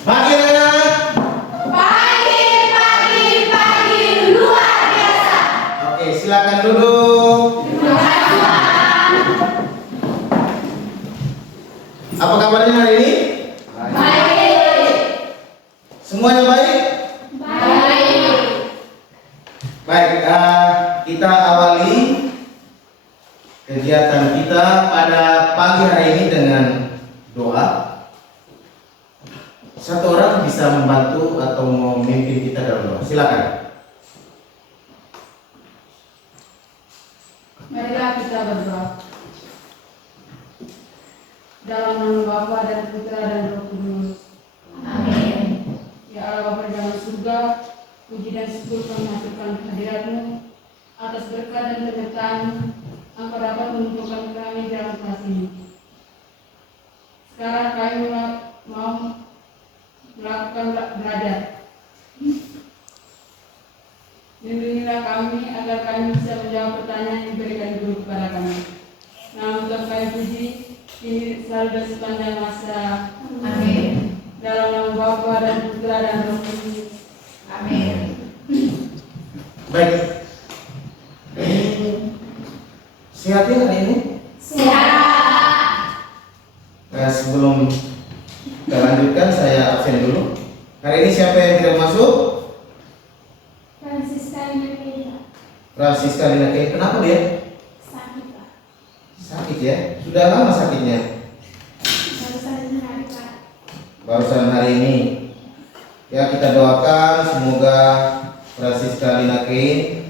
Pagi anak. Pagi luar biasa. Oke, silakan duduk. Terima kasih, Pak. Apa kabarnya hari ini? Baik. Semuanya baik? Baik. Baik, kita awali kegiatan kita pada pagi hari ini dengan doa. Satu orang bisa membantu atau memimpin kita dalam doa. Silakan. Marilah kita berdoa. Dalam nama Bapa dan Putra dan Roh Kudus. Amin. Ya Allah Bapa di dalam surga, puji dan syukur kami haturkan kehadirat-Mu atas berkat dan penyertaan Engkau dapat mengumpulkan kami dalam kelas ini. Sekarang kami mau melakukan belajar. Lindungilah kami agar kami bisa menjawab pertanyaan yang diberikan guru kepada kami. Nama Tuhan kami puji, kini selalu dan sepanjang masa. Amin. Dalam nama Bapa dan Putra dan Roh Kudus. Amin. Baik. Sehat ya hari ini? Sehat. Sebelum kita lanjutkan, saya absen dulu. Hari ini siapa yang tidak masuk? Francisca Lina Kay. Kenapa dia? Sakit, Pak. Sakit ya? Sudah lama sakitnya? Barusan hari, Pak. Barusan hari ini. Ya, kita doakan semoga Francisca Lina Kay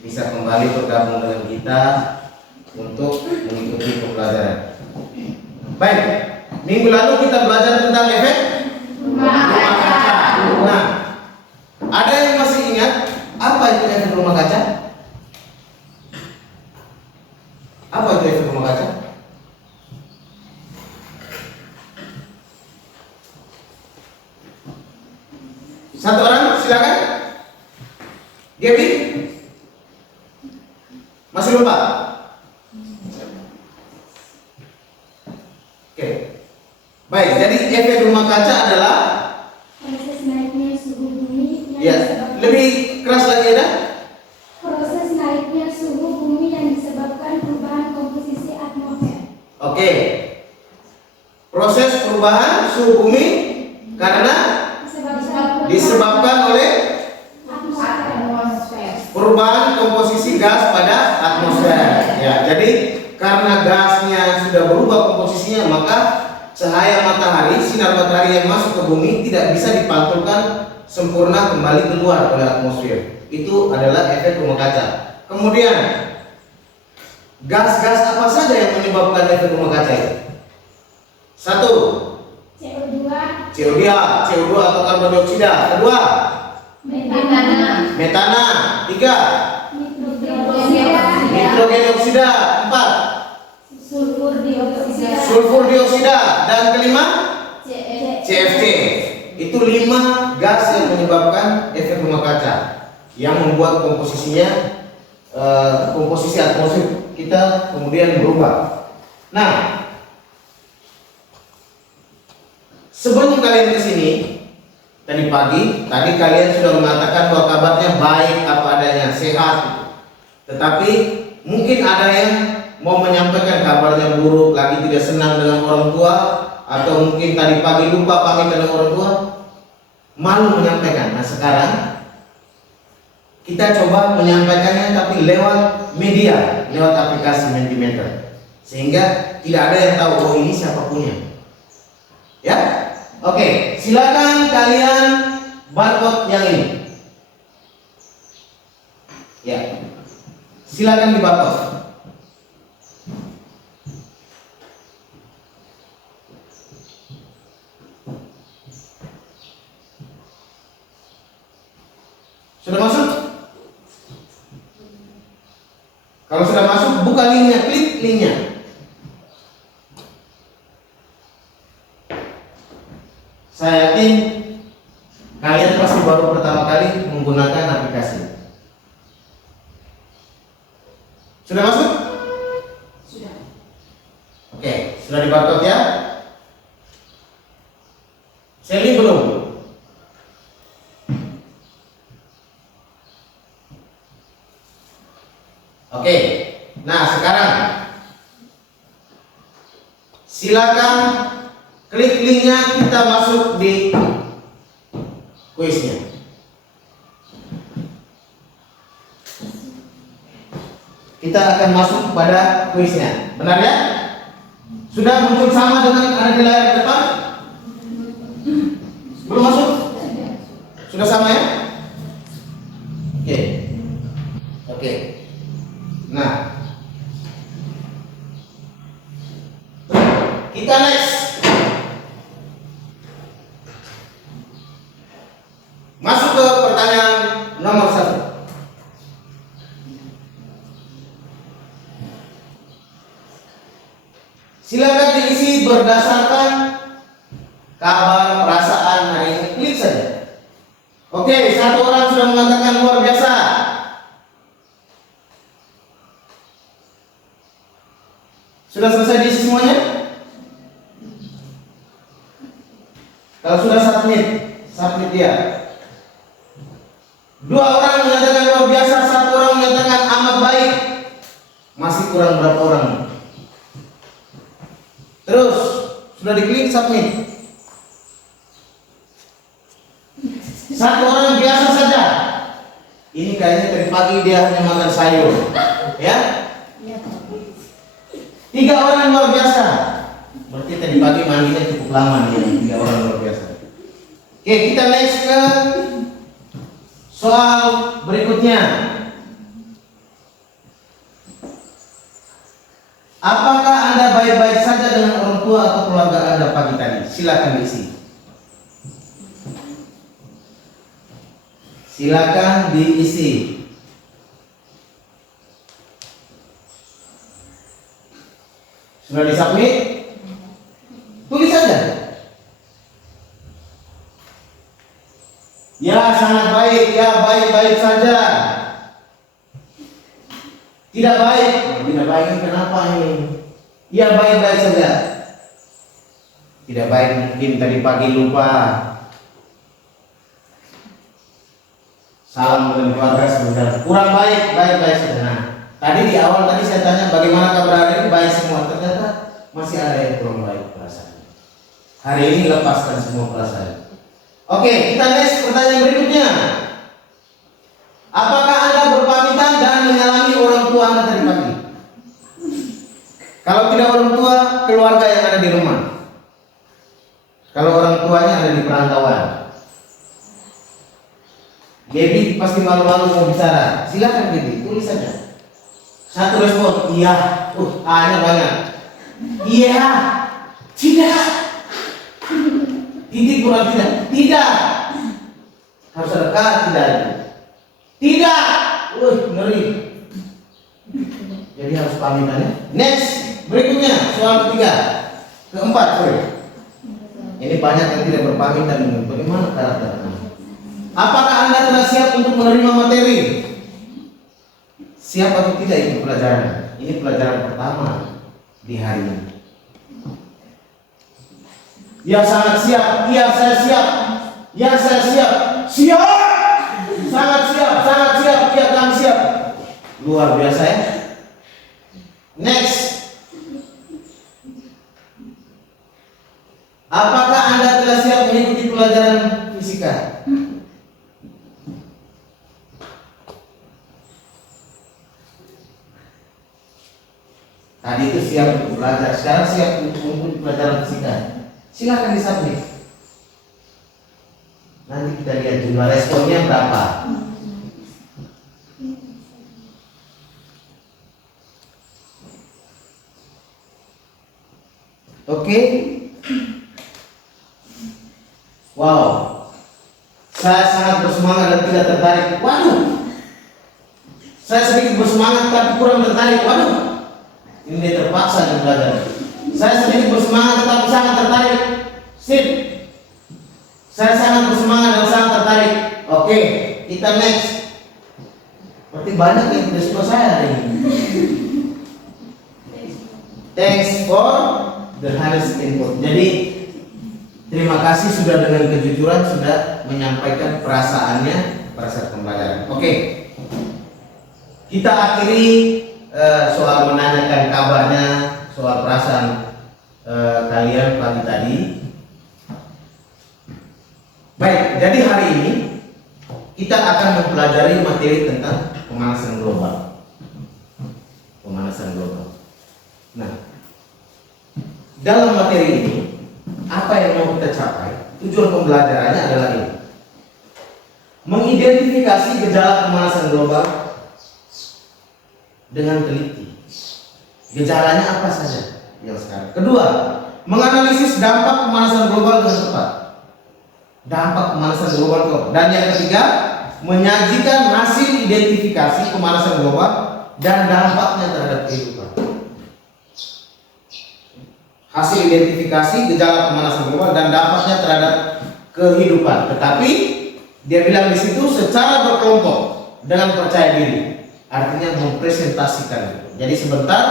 bisa kembali bergabung dengan kita untuk mengikuti pembelajaran. Baik, minggu lalu kita belajar tentang efek Rumah kaca. Nah, ada yang masih ingat apa itu efek rumah kaca? Apa itu efek rumah kaca? Satu orang, silakan. Gaby? Masih lupa? Oke. Baik, jadi efek rumah kaca adalah Proses naiknya suhu bumi yang ya, disebabkan lebih keras lagi ya. proses naiknya suhu bumi yang disebabkan perubahan komposisi atmosfer. Oke. Proses perubahan suhu bumi karena disebabkan oleh Atmosfer. perubahan komposisi gas pada atmosfer. Ya, jadi karena gasnya sudah berubah komposisinya, maka cahaya matahari, sinar matahari yang masuk ke bumi tidak bisa dipantulkan sempurna kembali keluar oleh atmosfer. Itu adalah efek rumah kaca. Kemudian gas-gas apa saja yang menyebabkan efek rumah kaca itu? Satu, CO2, CO2 atau karbon dioksida. Kedua, Metana. metana. Tiga, nitrogen, nitrogen dioksida. Empat, sulfur dioksida, sulfur dioksida. Dan kelima, CFC. CFC. Itu 5 gas yang menyebabkan efek rumah kaca yang membuat komposisinya komposisi atmosfer kita kemudian berubah. Nah, sebelum kalian kesini tadi pagi, tadi kalian sudah mengatakan bahwa kabarnya baik apa adanya, sehat. Tetapi mungkin ada yang mau menyampaikan kabarnya buruk, lagi tidak senang dengan orang tua, atau mungkin tadi pagi lupa pamit dengan orang tua, malu menyampaikan. Nah, sekarang kita coba menyampaikannya tapi lewat media, lewat aplikasi Mentimeter, sehingga tidak ada yang tahu oh ini siapa punya. Ya, oke, silakan kalian barcode yang ini. Ya, silakan di barcode. Sudah masuk? Kalau sudah masuk, buka linknya, klik linknya. Saya yakin kalian pasti baru pertama kali menggunakan aplikasi. Sudah masuk? Sudah. Oke, sudah di barcode ya? Sally belum? Oke. Nah, sekarang silakan klik linknya, kita masuk di kuisnya. Kita akan masuk pada kuisnya. Benar ya? Sudah muncul sama dengan ada di layar depan? Belum masuk? Sudah sama ya? Oke. Oke. Nah, kita next. Masuk ke pertanyaan nomor 1. Silakan diisi berdasarkan kabar perasaan hari ini. Klik saja. Oke, satu orang sudah mengatakan luar biasa. Sudah selesai diisi semuanya? Kalau sudah submit dia. 2 orang menyatakan luar biasa, 1 orang menyatakan amat baik. Masih kurang berapa orang? Terus sudah diklik submit. 1 orang biasa saja. Ini kayaknya tadi pagi dia hanya makan sayur, ya? 3 orang luar biasa. Berarti tadi pagi mandinya cukup lama nih, 3 orang luar biasa. Oke, kita next ke soal berikutnya. Apakah Anda baik-baik saja dengan orang tua atau keluarga Anda pagi tadi? Silakan diisi. Silakan diisi. Sudah disubmit? Tulis saja. Ya, sangat baik. Ya, baik-baik saja. Tidak baik. Tidak baik ini kenapa ini? Ya, baik-baik saja. Tidak baik mungkin tadi pagi lupa. Salam dengan keluarga sebentar. Kurang baik, baik-baik saja. Nah, tadi di awal tadi saya tanya bagaimana kabar hari ini, baik semua. Ternyata masih ada yang kurang baik perasaan. Hari ini lepaskan semua perasaan. Oke, kita next pertanyaan berikutnya. Apakah Anda berpamitan dan menyalami orang tua Anda tadi pagi? Kalau tidak orang tua, keluarga yang ada di rumah. Kalau orang tuanya ada di perantauan. Baby pasti malu-malu mau bicara. Silakan baby, tulis saja. 1 respon, iya. A-nya banyak. Iya. Tidak. Titik kurang tidak. Tidak. Harus ada K, tidak. Tidak. Ngeri. Jadi harus pamitannya. Next, berikutnya soal ketiga. Keempat, sorry. Ini banyak yang tidak berpamitan. Bagaimana karakter Anda? Apakah Anda telah siap untuk menerima materi? Siap atau tidak itu pelajaran? Ini pelajaran pertama di hari ini. Ya, sangat siap. Iya, saya siap. Ya, saya siap. Siap. Sangat siap, sangat siap. Ya, kami siap. Luar biasa ya. Next. Apakah Anda telah siap mengikuti pelajaran fisika? Tadi itu siap untuk belajar, sekarang siap untuk mengikuti pelajaran fisika. Silakan disubmit. Nanti kita lihat jumlah responnya berapa. Oke. Wow. Saya sangat bersemangat dan tidak tertarik. Waduh. Saya sedikit bersemangat tapi kurang tertarik. Waduh. Ini dia terpaksa di belajar. Saya sedikit bersemangat tetapi sangat tertarik. Sip. Saya sangat bersemangat dan sangat tertarik. Oke, kita next. Berarti banyak yang tidak suka saya hari ini. Thanks for the honest input. Jadi Terima kasih sudah dengan kejujuran sudah menyampaikan perasaannya pada saat pembelajaran. Oke, kita akhiri soal menanyakan kabarnya, soal perasaan kalian pagi tadi. Baik, jadi hari ini kita akan mempelajari materi tentang pemanasan global. Pemanasan global. Nah, dalam materi ini apa yang mau kita capai? Tujuan pembelajarannya adalah ini: mengidentifikasi gejala pemanasan global dengan teliti. Gejalanya apa saja yang sekarang? Kedua, menganalisis dampak pemanasan global dengan tepat. Dampak pemanasan global. Dan yang ketiga, menyajikan hasil identifikasi pemanasan global dan dampaknya terhadap kehidupan. Hasil identifikasi gejala pemanasan global dan dampaknya terhadap kehidupan. Tetapi dia bilang di situ secara berkelompok dengan percaya diri. Artinya mempresentasikan. Jadi sebentar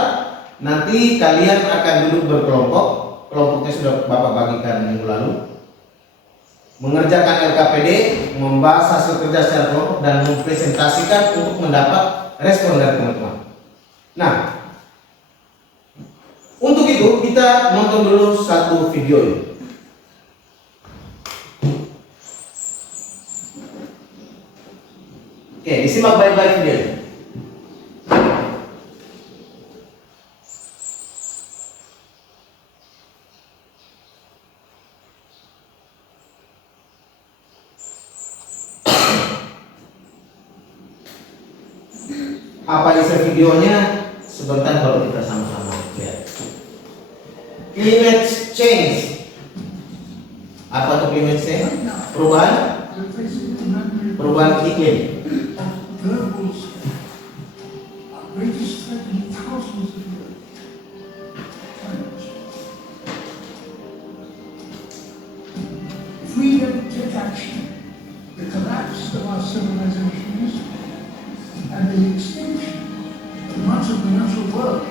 nanti kalian akan duduk berkelompok. Kelompoknya sudah Bapak bagikan minggu lalu. Mengerjakan LKPD, membahas hasil kerja secara kelompok dan mempresentasikan untuk mendapat respon dari teman-teman. Nah, untuk itu kita nonton dulu satu video ini. Oke, disimak baik-baik video ini. Apa isi videonya? Sebentar baru kita sama-sama lihat. Climate change. Apa itu climate change? Perubahan iklim. If we don't take action, the collapse of our civilizations and the extinction of much of the natural world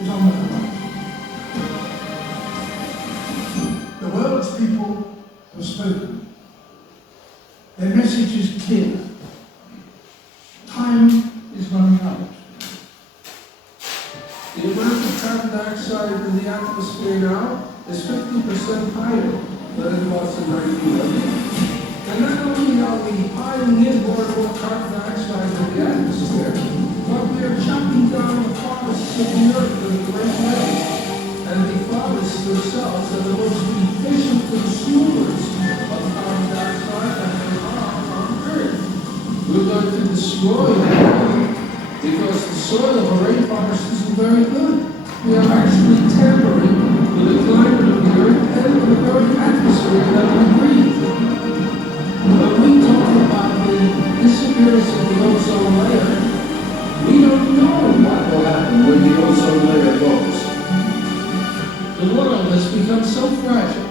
is on the horizon. The world's people have spoken. Their message is clear. Time is running out. The amount of carbon dioxide in the atmosphere now is 50% higher than it was in 1911. And not only are we piling in more and more carbon dioxide in the atmosphere, but we are chopping down the forests of the earth in the Great Lakes. And the forests themselves are the most efficient consumers of carbon dioxide that there are on Earth. We're going to destroy them because the soil of a rainforest isn't very good. We are actually tampering with the climate of the Earth and with the very atmosphere that we breathe. When we talk about the disappearance of the ozone layer, we don't know what will happen when the ozone layer goes. The world has become so fragile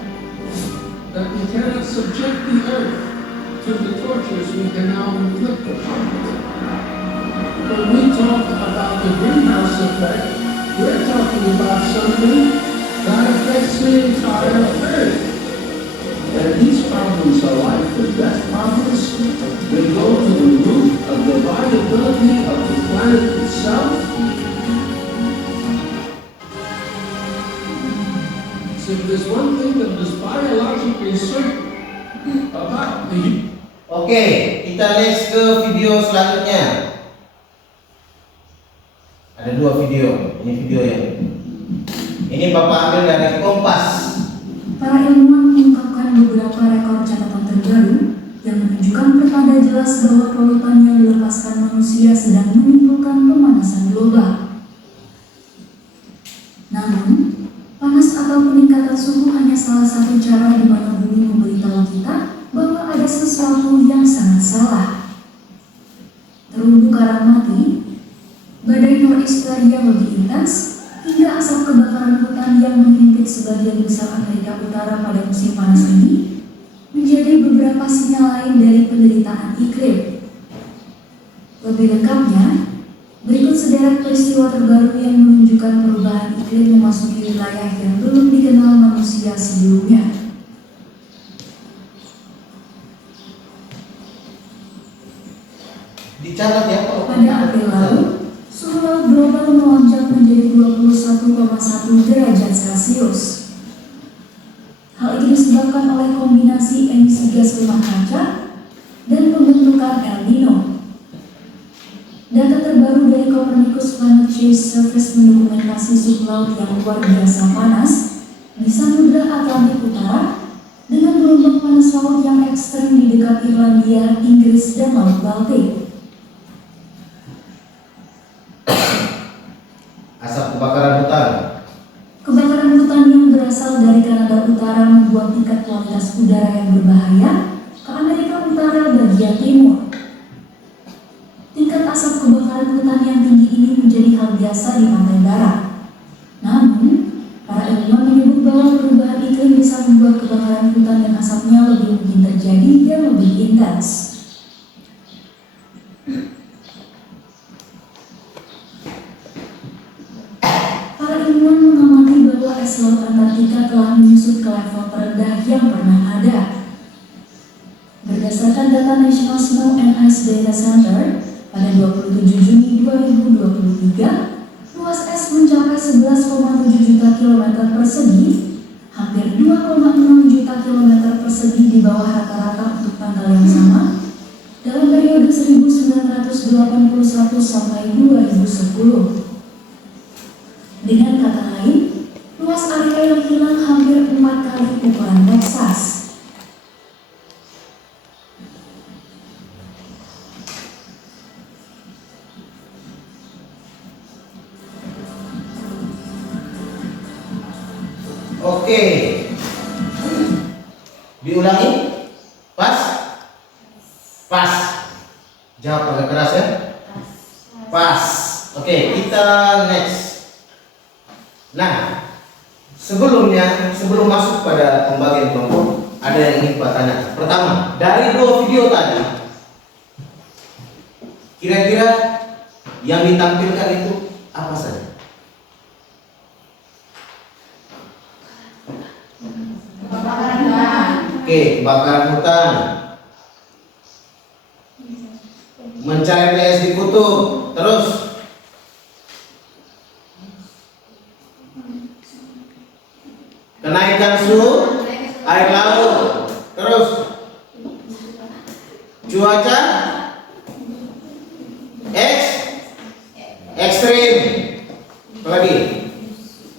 that we cannot subject the Earth to the tortures we can now inflict upon it. When we talk about the greenhouse effect, we're talking about something that affects the entire Earth. And these problems are life and death problems. They go to the root of the viability of the planet itself. So if there's one thing that is biologically certain about the Oke, kita next ke video selanjutnya. Ada dua video. Ini video yang ini Bapak ambil dari Kompas. Para ilmuwan mengungkapkan beberapa rekor catatan terbaru yang menunjukkan pertanda jelas bahwa polutan yang dilepaskan manusia sedang menimbulkan pemanasan global. Namun, panas atau peningkatan suhu hanya salah satu cara di mana bumi memberitahu kita bahwa ada sesuatu yang sangat salah. Terumbu karang mati, badai nor'easter yang lebih intens, hingga asap kebakaran hutan yang menghimpit sebagian besar Amerika Utara pada musim panas ini menjadi beberapa sinyal lain dari penderitaan iklim. Lebih lengkapnya, berikut sederet peristiwa terbaru yang menunjukkan perubahan iklim memasuki wilayah yang belum dikenal manusia sebelumnya. Dicatat ya Pak. Pada April lalu, suhu laut global melonjak menjadi 21,1 derajat Celcius. Hal itu disebabkan oleh kombinasi emisi gas rumah kaca dan pembentukan El Nino. Data terbaru dari Copernicus Planet Change Service mendokumentasi suhu laut yang luar biasa panas di Samudra Atlantik Utara dengan gelombang panas laut yang ekstrem di dekat Irlandia, Inggris, dan Laut Baltik. Asap kebakaran hutan. Kebakaran hutan yang berasal dari Kanada Utara membuat tingkat kualitas udara yang berbahaya ke Amerika Utara bagian timur. Tingkat asap kebakaran hutan yang tinggi ini menjadi hal biasa di pantai barat. Namun, para ilmuwan menyebut bahwa perubahan iklim bisa membuat kebakaran hutan dan asapnya lebih mungkin terjadi dan lebih intens. Para ilmuwan mengamati bahwa es laut Antartika telah menyusut ke level terendah yang pernah ada. Berdasarkan data National Snow and Ice Data Center, pada 27 Juni 2023, luas es mencapai 11,7 juta kilometer persegi, hampir 2,6 juta kilometer persegi di bawah rata-rata untuk tanggal yang sama dalam periode 1981 sampai 2010. Dengan kata lain, luas area yang hilang hampir 4 kali ukuran Texas. Oke. Diulangi. Pas. Pas. Jawab agak keras ya. Pas. Oke, kita next. Nah, sebelum masuk pada pembagian kelompok, ada yang ingin Pak tanya. Pertama, dari 2 video tadi, kira-kira yang ditampilkan itu apa saja? Kebakaran hutan. Oke, kebakaran hutan. Mencari es di kutub. Terus kenaikan suhu air laut. Terus cuaca ekstrim. Apa lagi?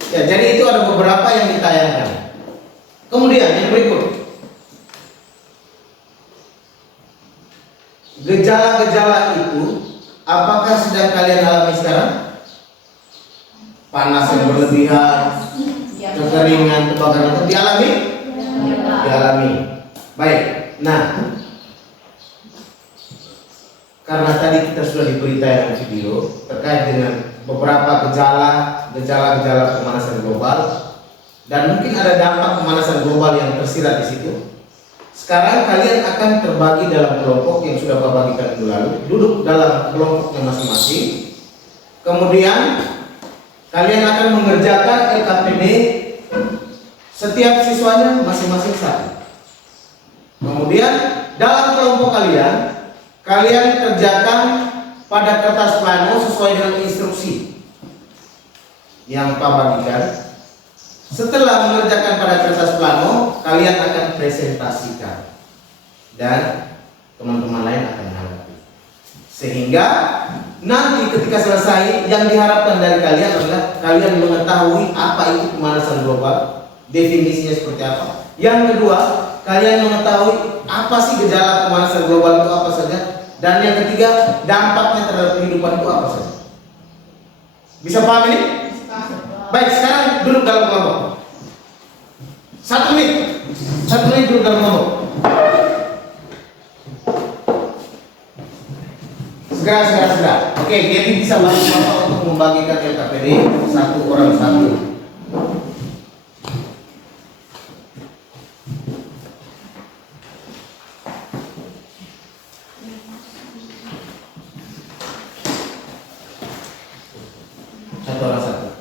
Ya, jadi itu ada beberapa yang ditayangkan. Kemudian yang berikut, gejala-gejala itu apakah sedang kalian alami sekarang? Panas yang berlebihan, kekeringan, kebakaran itu dialami? Dialami. Baik. Nah, karena tadi kita sudah diberi tayangan video terkait dengan beberapa gejala-gejala pemanasan global, dan mungkin ada dampak pemanasan global yang tersirat di situ. Sekarang kalian akan terbagi dalam kelompok yang sudah Bapak bagikan minggu lalu. Duduk dalam kelompoknya masing-masing. Kemudian kalian akan mengerjakan LKPD setiap siswanya masing-masing satu. Kemudian dalam kelompok kalian kerjakan pada kertas plano sesuai dengan instruksi yang Pak bagikan. Setelah mengerjakan pada kertas plano, kalian akan presentasikan dan teman-teman lain akan menanggapi. Sehingga nanti ketika selesai, yang diharapkan dari kalian adalah kalian mengetahui apa itu pemanasan global, definisinya seperti apa. Yang kedua, kalian mengetahui apa sih gejala pemanasan global itu apa saja. Dan yang ketiga, dampaknya terhadap kehidupan itu apa saja. Bisa paham ini? Baik, sekarang duduk dalam kelompok. 1 menit. 1 menit duduk dalam kelompok. Segera. Oke, Gaby bisa bantu Bapak untuk membagikan LKPD 1 orang 1.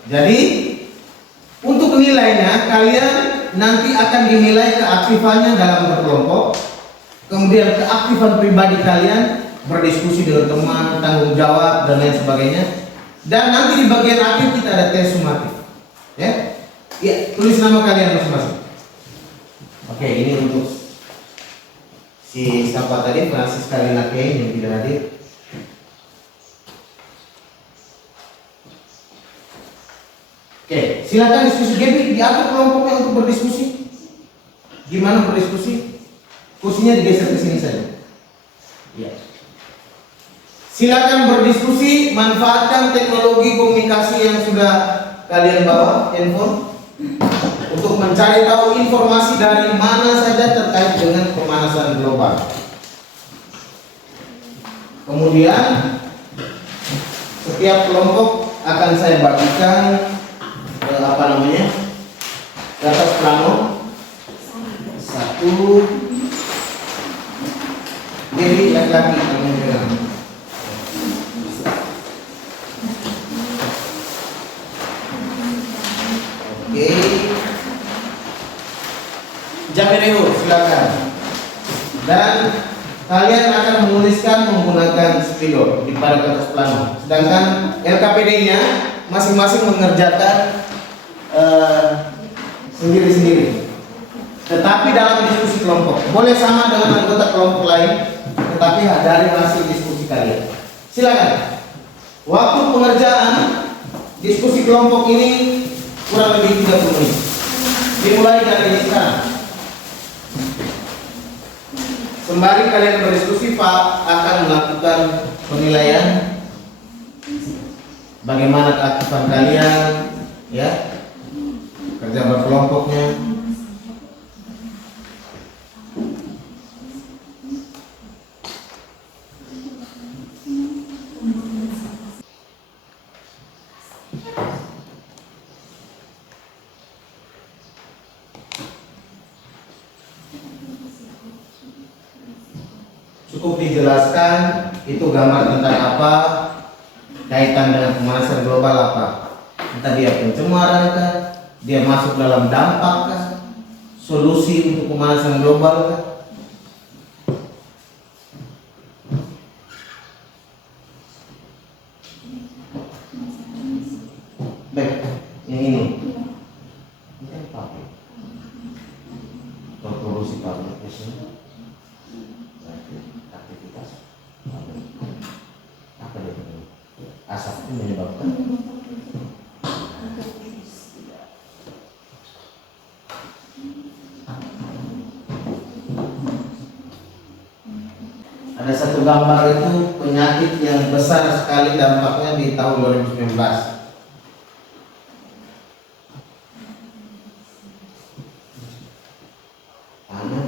Jadi untuk nilainya kalian nanti akan dinilai keaktifannya dalam berkelompok, kemudian keaktifan pribadi kalian, berdiskusi dengan teman, tanggung jawab dan lain sebagainya. Dan nanti di bagian akhir kita ada tes sumatif. Ya, ya, tulis nama kalian masing-masing. Oke, ini untuk si siapa tadi, Francis Kalinake yang tidak hadir. Oke, silakan diskusi. Gaby, diatur kelompoknya untuk berdiskusi. Gimana berdiskusi? Kursinya digeser ke sini saja. Ya. Silakan berdiskusi, manfaatkan teknologi komunikasi yang sudah kalian bawa, handphone, untuk mencari tahu informasi dari mana saja terkait dengan pemanasan global. Kemudian setiap kelompok akan saya bagikan ke atas plano. Satu, jadi laki-laki kamu bilang. Oke, Jamireo, silakan. Dan kalian akan menuliskan menggunakan spidol di pada kertas plano. Sedangkan LKPD-nya masing-masing mengerjakan sendiri-sendiri. Tetapi dalam diskusi kelompok boleh sama dengan anggota kelompok lain, tetapi dari hasil diskusi kalian. Silakan. Waktu pengerjaan diskusi kelompok ini kurang lebih 30 menit. Dimulai dari sekarang. Sembari kalian berdiskusi, Pak akan melakukan penilaian bagaimana keaktifan kalian, ya, kerja berkelompoknya. Cukup dijelaskan itu gambar tentang apa, kaitan dengan pemanasan global apa. Entah dia pencemaran kah, dia masuk dalam dampak kah, solusi untuk pemanasan global kah. Baik, yang ini. Ini kan pabrik. Produksi pabrik di sini. Aktivitas apa dia ini? Asap itu menyebabkan ada satu gambar itu penyakit yang besar sekali dampaknya di tahun 2019. Tanah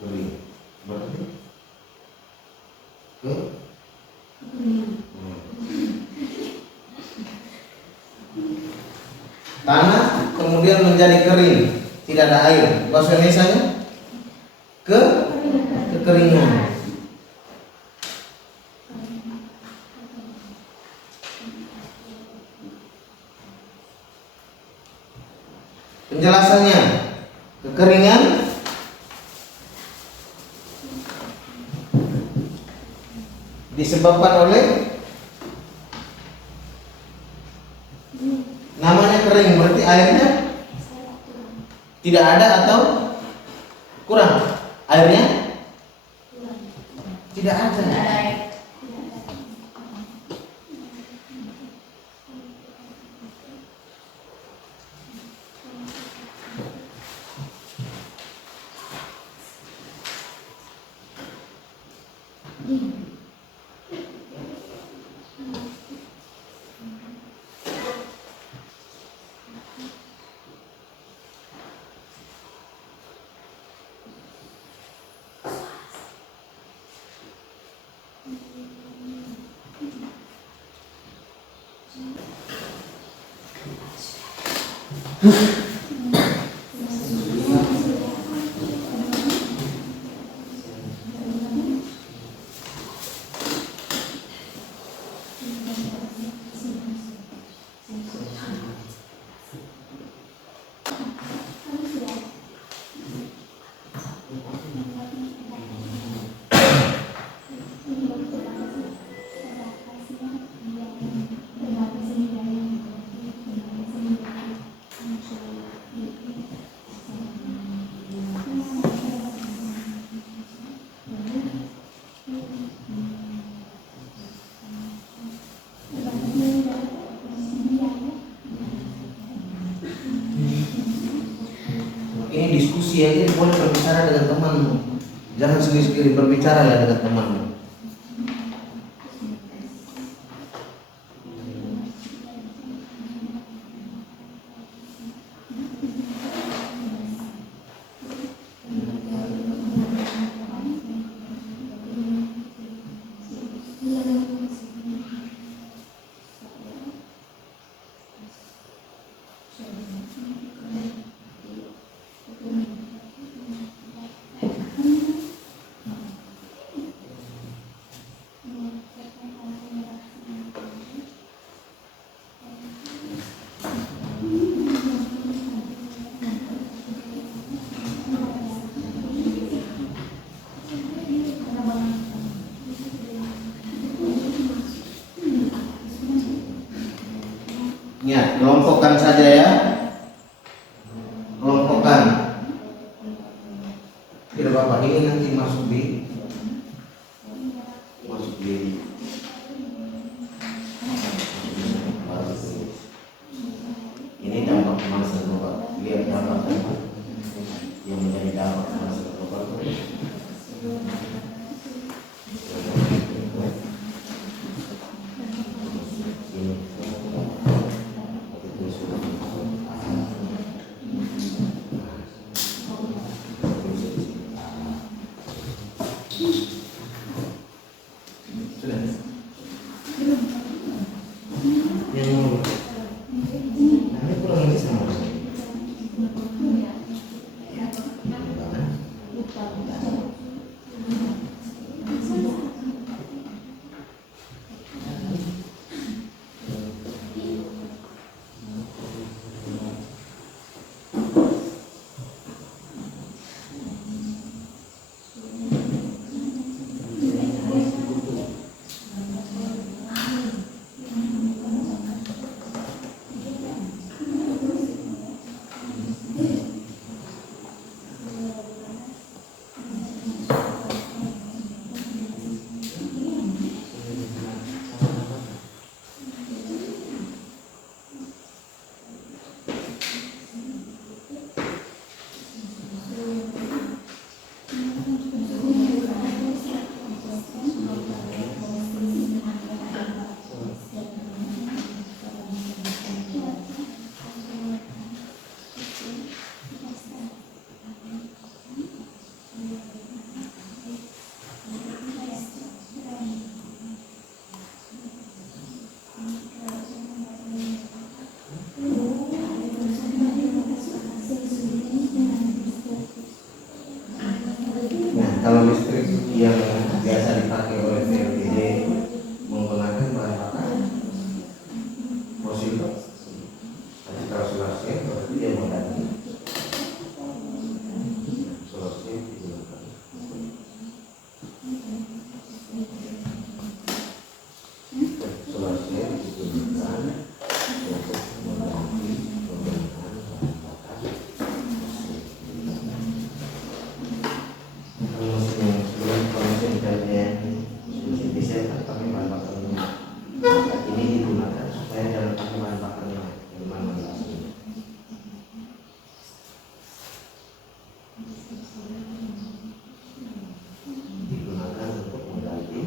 kering, berarti tanah kemudian menjadi kering, tidak ada air. Bahasa Indonesianya kekeringan. Penjelasannya, kekeringan disebabkan oleh namanya kering, berarti airnya tidak ada atau kurang. Airnya tidak ada. diskusi ya, ini boleh berbicara dengan temanmu. Jangan sendiri-sendiri, berbicara ya dengan temanmu. Ya, kelompokkan saja ya. Kelompokkan. Tidak apa-apa, ini nanti masuk di ini dampak pemanasan global. Lihat dampak yang menjadi dampak pemanasan global. Kalau listrik yang biasa dipakai oleh PLTD menggunakan bahan bakar fosil, tapi kalau solar cell berarti dia mengganti solar cell digunakan. Solar cell digunakan untuk mengganti penggunaan bahan bakar fosil. Ini digunakan supaya jangan pakai bahan bakar minyak, gimana jelasnya? Digunakan untuk mengganti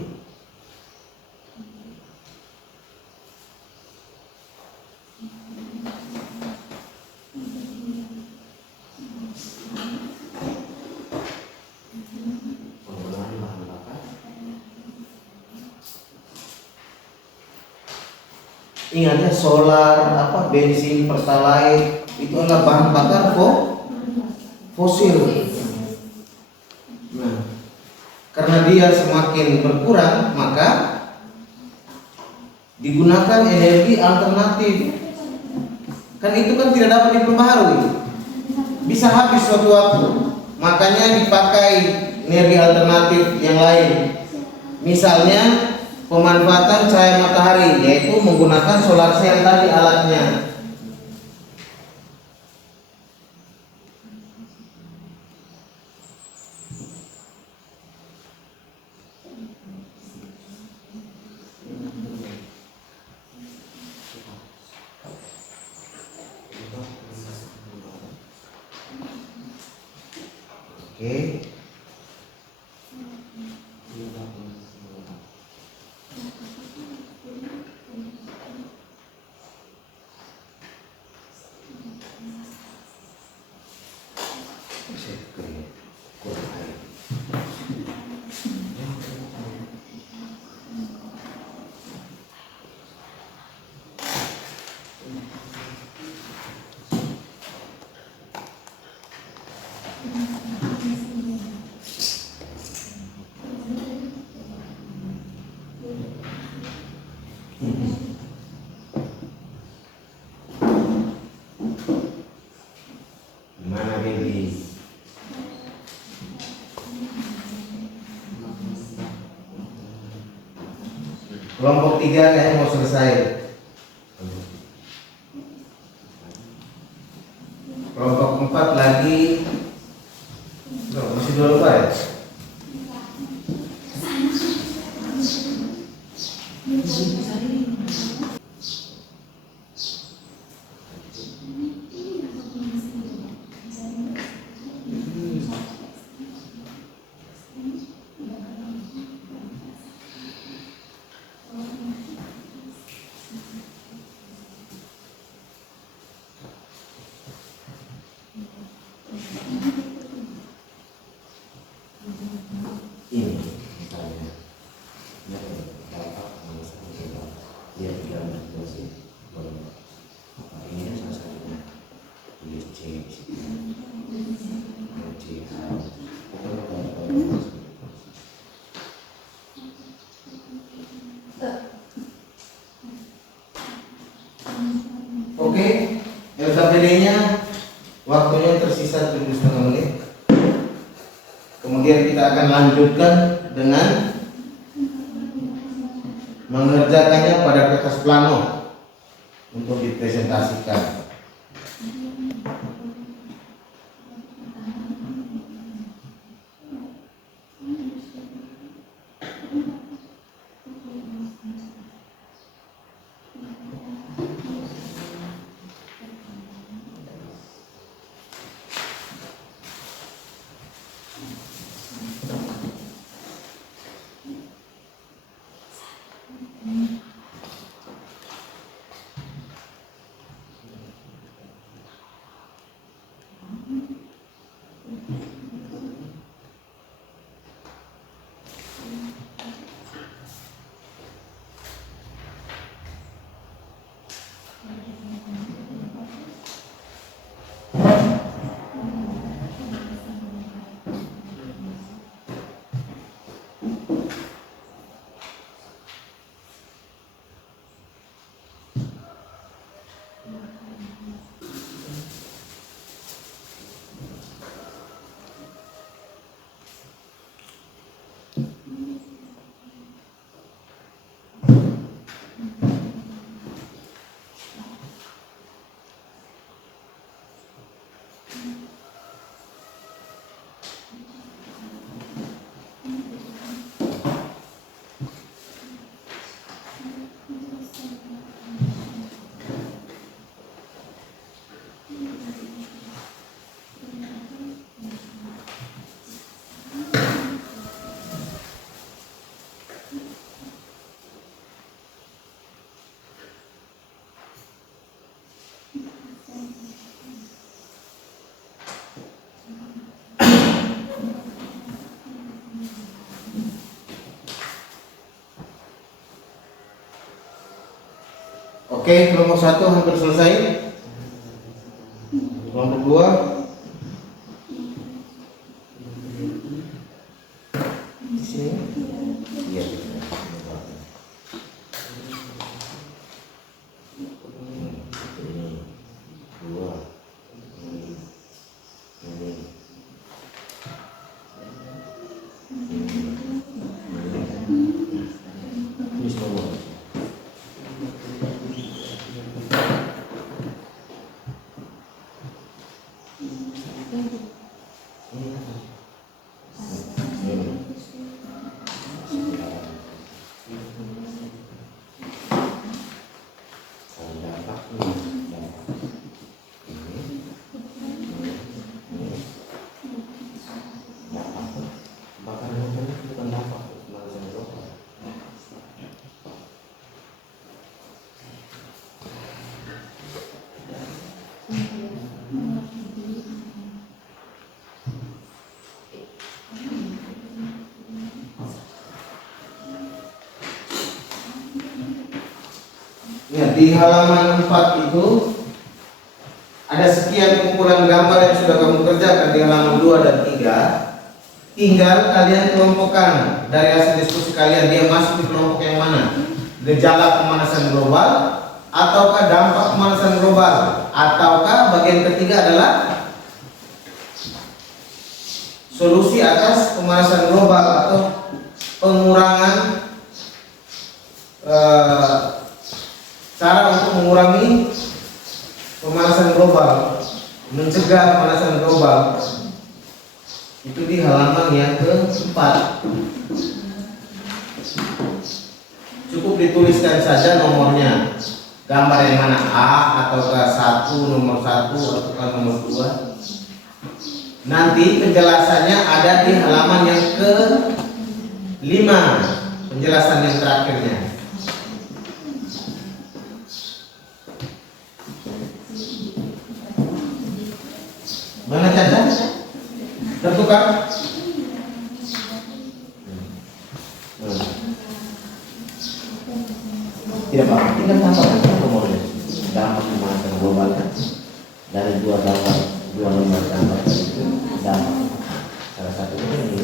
penggunaan bahan bakar. Ingat ya, solar, bensin, pertalite itu adalah bahan bakar fosil. Nah, karena dia semakin berkurang, maka digunakan energi alternatif. Kan itu kan tidak dapat diperbaharui, bisa habis suatu waktu. Makanya dipakai energi alternatif yang lain. Misalnya pemanfaatan cahaya matahari, yaitu menggunakan solar cell tadi alatnya. Oke. Gimana baby? Kelompok 3 kayaknya mau selesai. Kelompok 4 lagi. Loh, masih 2 lupa ya? Ini misalnya dia tidak masih ini salah satunya tulis C di situ. C Oke, LKPD-nya waktunya tersisa 7,5 menit. Kemudian kita akan lanjutkan dengan mengerjakannya pada kertas plano untuk dipresentasikan. Oke, kelompok 1 hampir selesai. Kelompok 2 di sini. Iya, dua. Ini semua. Ya, di halaman 4 itu ada sekian kumpulan gambar yang sudah kamu kerjakan di halaman 2 dan 3. Tinggal kalian kelompokkan dari hasil diskusi kalian, dia masuk di kelompok yang mana? Gejala pemanasan global, ataukah dampak pemanasan global, ataukah bagian ketiga adalah solusi atas pemanasan global atau pengurangan cara untuk mengurangi pemanasan global, mencegah pemanasan global. Itu di halaman yang ke-4. Cukup dituliskan saja nomornya, gambar yang mana, A ataukah 1, nomor 1 ataukah nomor 2. Nanti penjelasannya ada di halaman yang ke-5, penjelasan yang terakhirnya. Mana Caca? Tertukar? Tidak apa-apa, tinggal tambahkan nomornya. Dampak pemanasan global dari dua nomor gambar itu dampak. Salah satunya ini,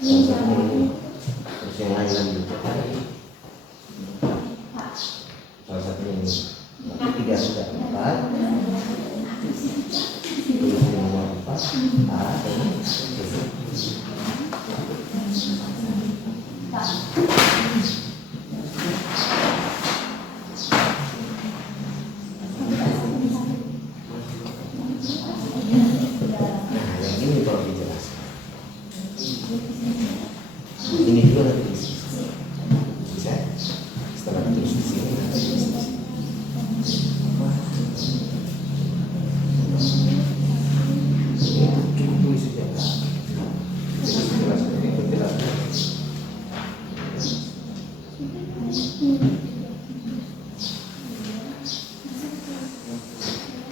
salah satunya ini, terus yang lain lagi. Salah satunya ini, 3 sudah 4. Tulis nomor 4, A dan ini baru dijelaskan. Ini juga nanti bisa setelah tulis di sini nanti tulis saja.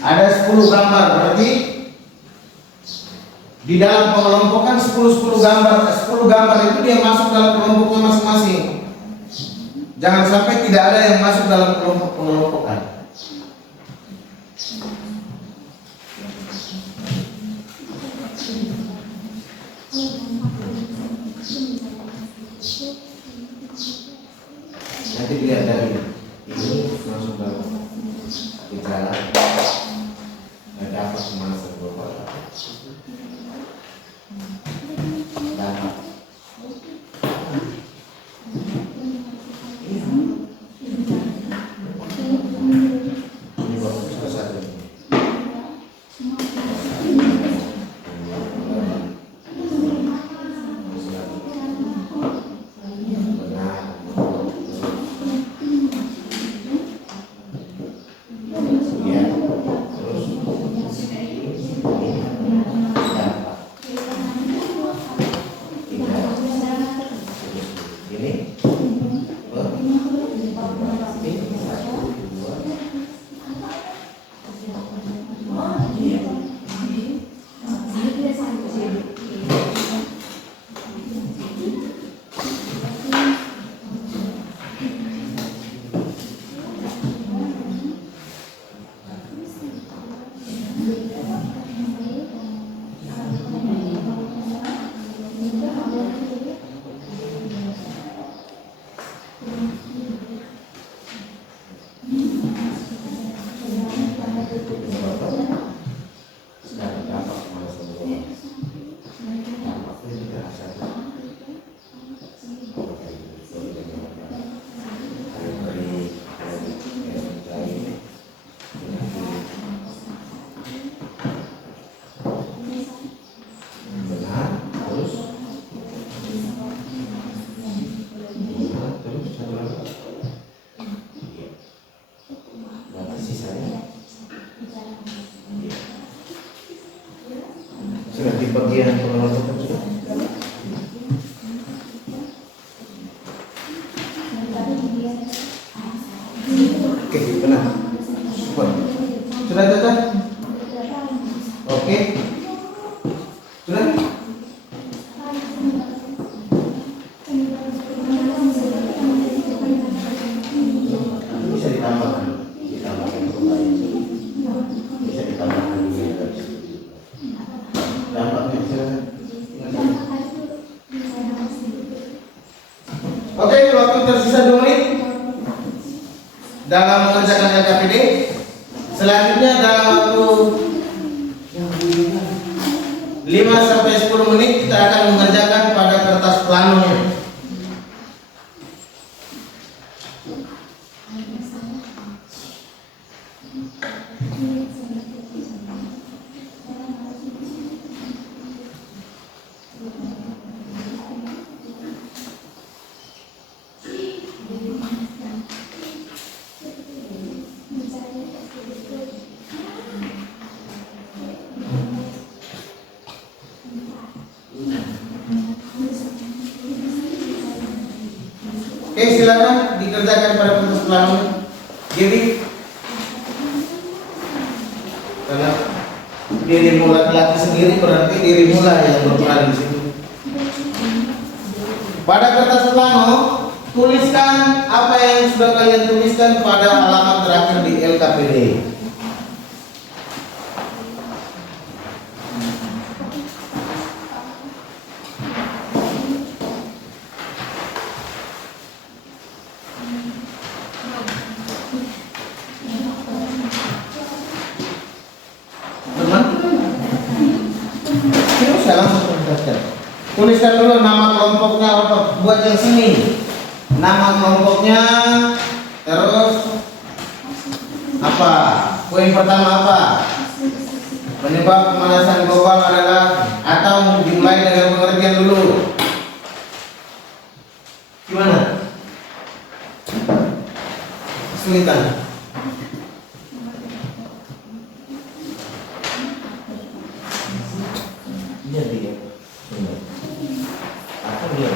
Ada 10 gambar, berarti di dalam pengelompokan 10 gambar itu dia masuk dalam kelompoknya masing-masing. Jangan sampai tidak ada yang masuk dalam kelompok pengelompokan. Nanti dilihat dari ini masuk dalam gejala ada apa pemanasan global. Dampak. Ini bagus saja. waktu tersisa 2 menit dalam mengerjakan LKPD. Selanjutnya dalam waktu 5 sampai 10 menit kita akan mengerjakan pada kertas planonya. Oke, silakan dikerjakan pada kertas plano. Jadi karena dirimu laki-laki sendiri berarti dirimu lah yang berperan di situ. Pada kertas plano tuliskan apa yang sudah kalian tuliskan pada halaman terakhir di LKPD. Saya langsung tuliskan. Tuliskan dulu nama kelompoknya, buat yang sini. Nama kelompoknya, terus apa? Poin pertama apa? Penyebab pemanasan global adalah, atau dimulai dengan pengertian dulu. Gimana? Kesulitan. Jadi ya, apa dia?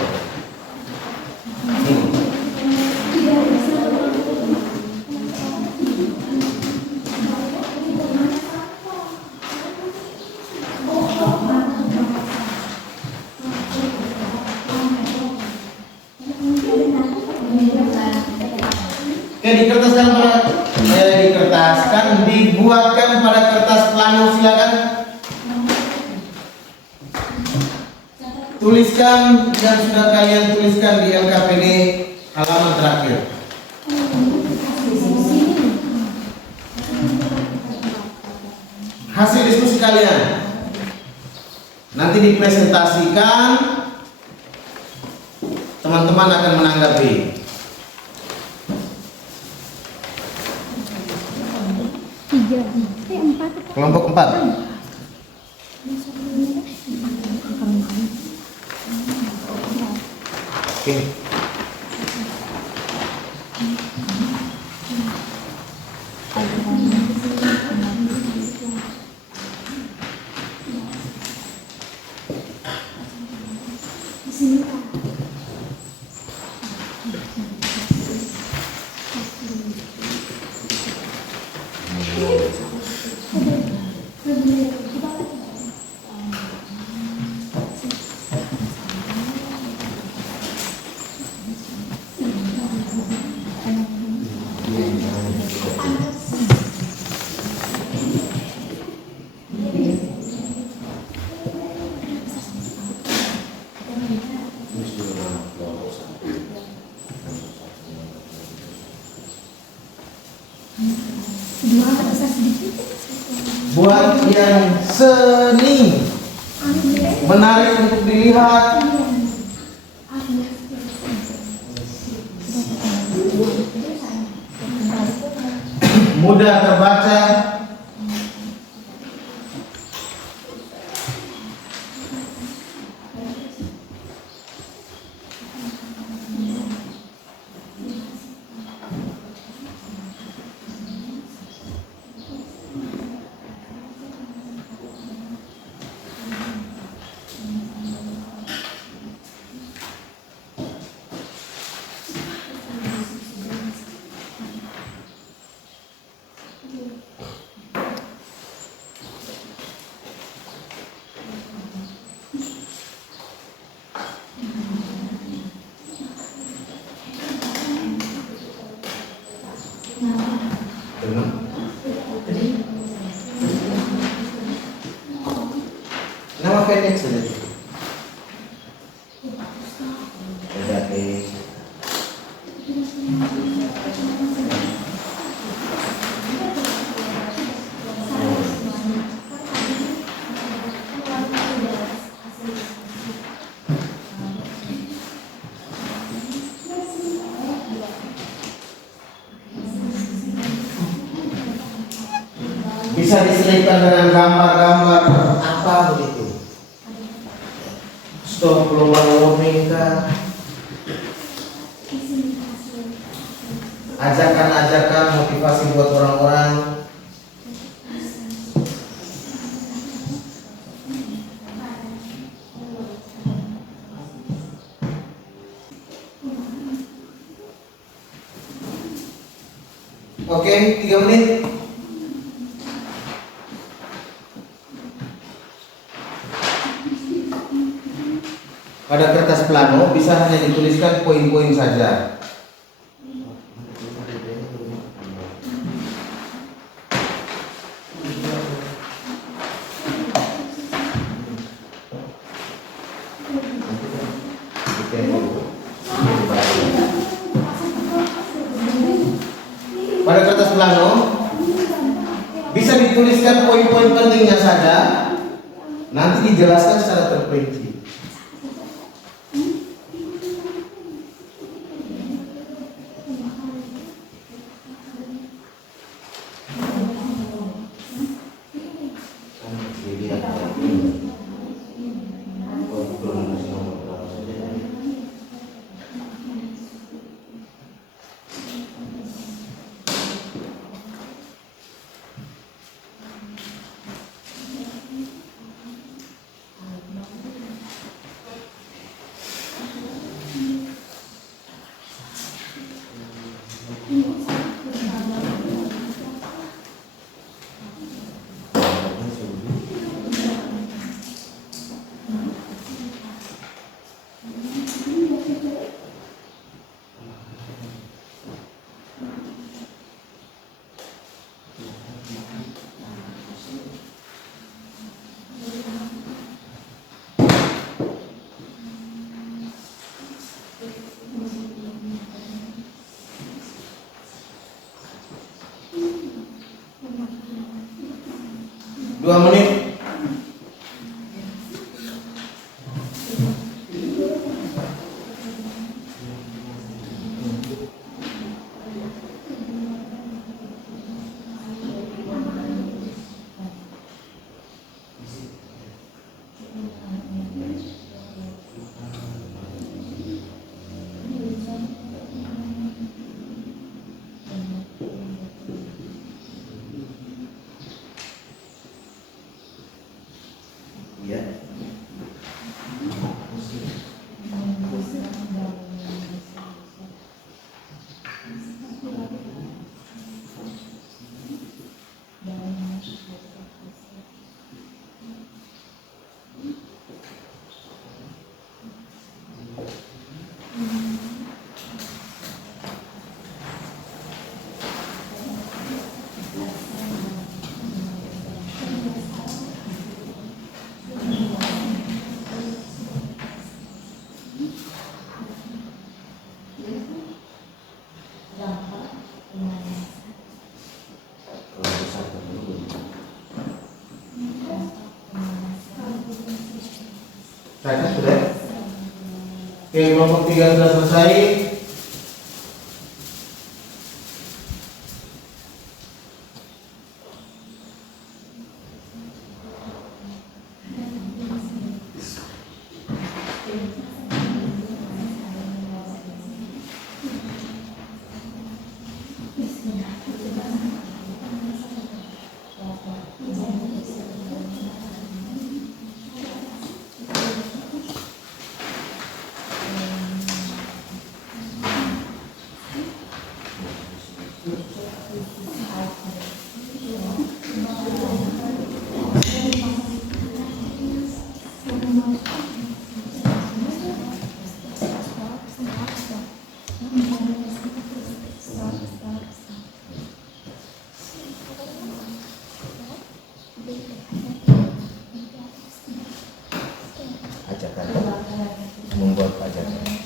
Dikertaskan, dibuatkan pada kertas plano, silakan. Tuliskan yang sudah kalian tuliskan di LKPD halaman terakhir. Hasil diskusi kalian nanti dipresentasikan, teman-teman akan menanggapi. Kelompok 4. Oke. Buat yang seni, menarik untuk dilihat, mudah terbaca. Nama pendek saja. Bisa diselipkan dengan gambar-gambar apa begitu. Stop global warming kah? Ajakan-ajakan motivasi buat orang-orang. Oke, 3 menit. Pada kertas plano bisa hanya dituliskan poin-poin saja. Pada kertas plano bisa dituliskan poin-poin pentingnya saja, nanti dijelaskan secara terperinci. Dua menit. Ya. Saya sudah. Oke, kelompok 3 sudah selesai. Ajakan membuat ajakan.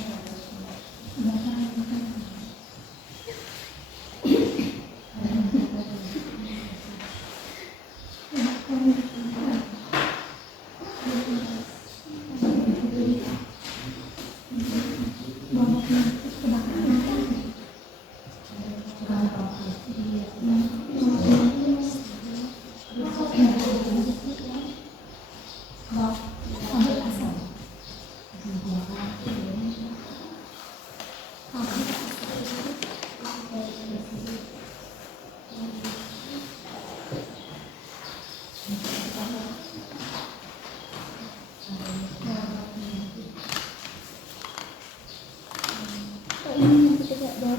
Coba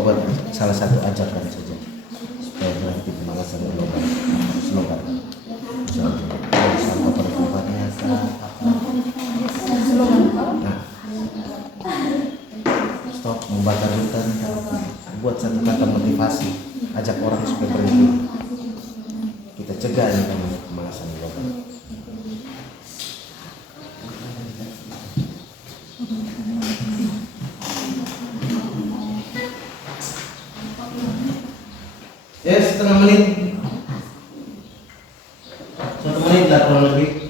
buat salah satu ajakan saja supaya berarti pemalasan global slogan. Misalnya sampah pada tempatnya apa? Nah, stop membakar hutan. Buat satu kata motivasi, ajak orang supaya berhenti. Kita cegah ini namanya pemalasan global. Ya, setengah menit. 1 menit lah kurang lebih.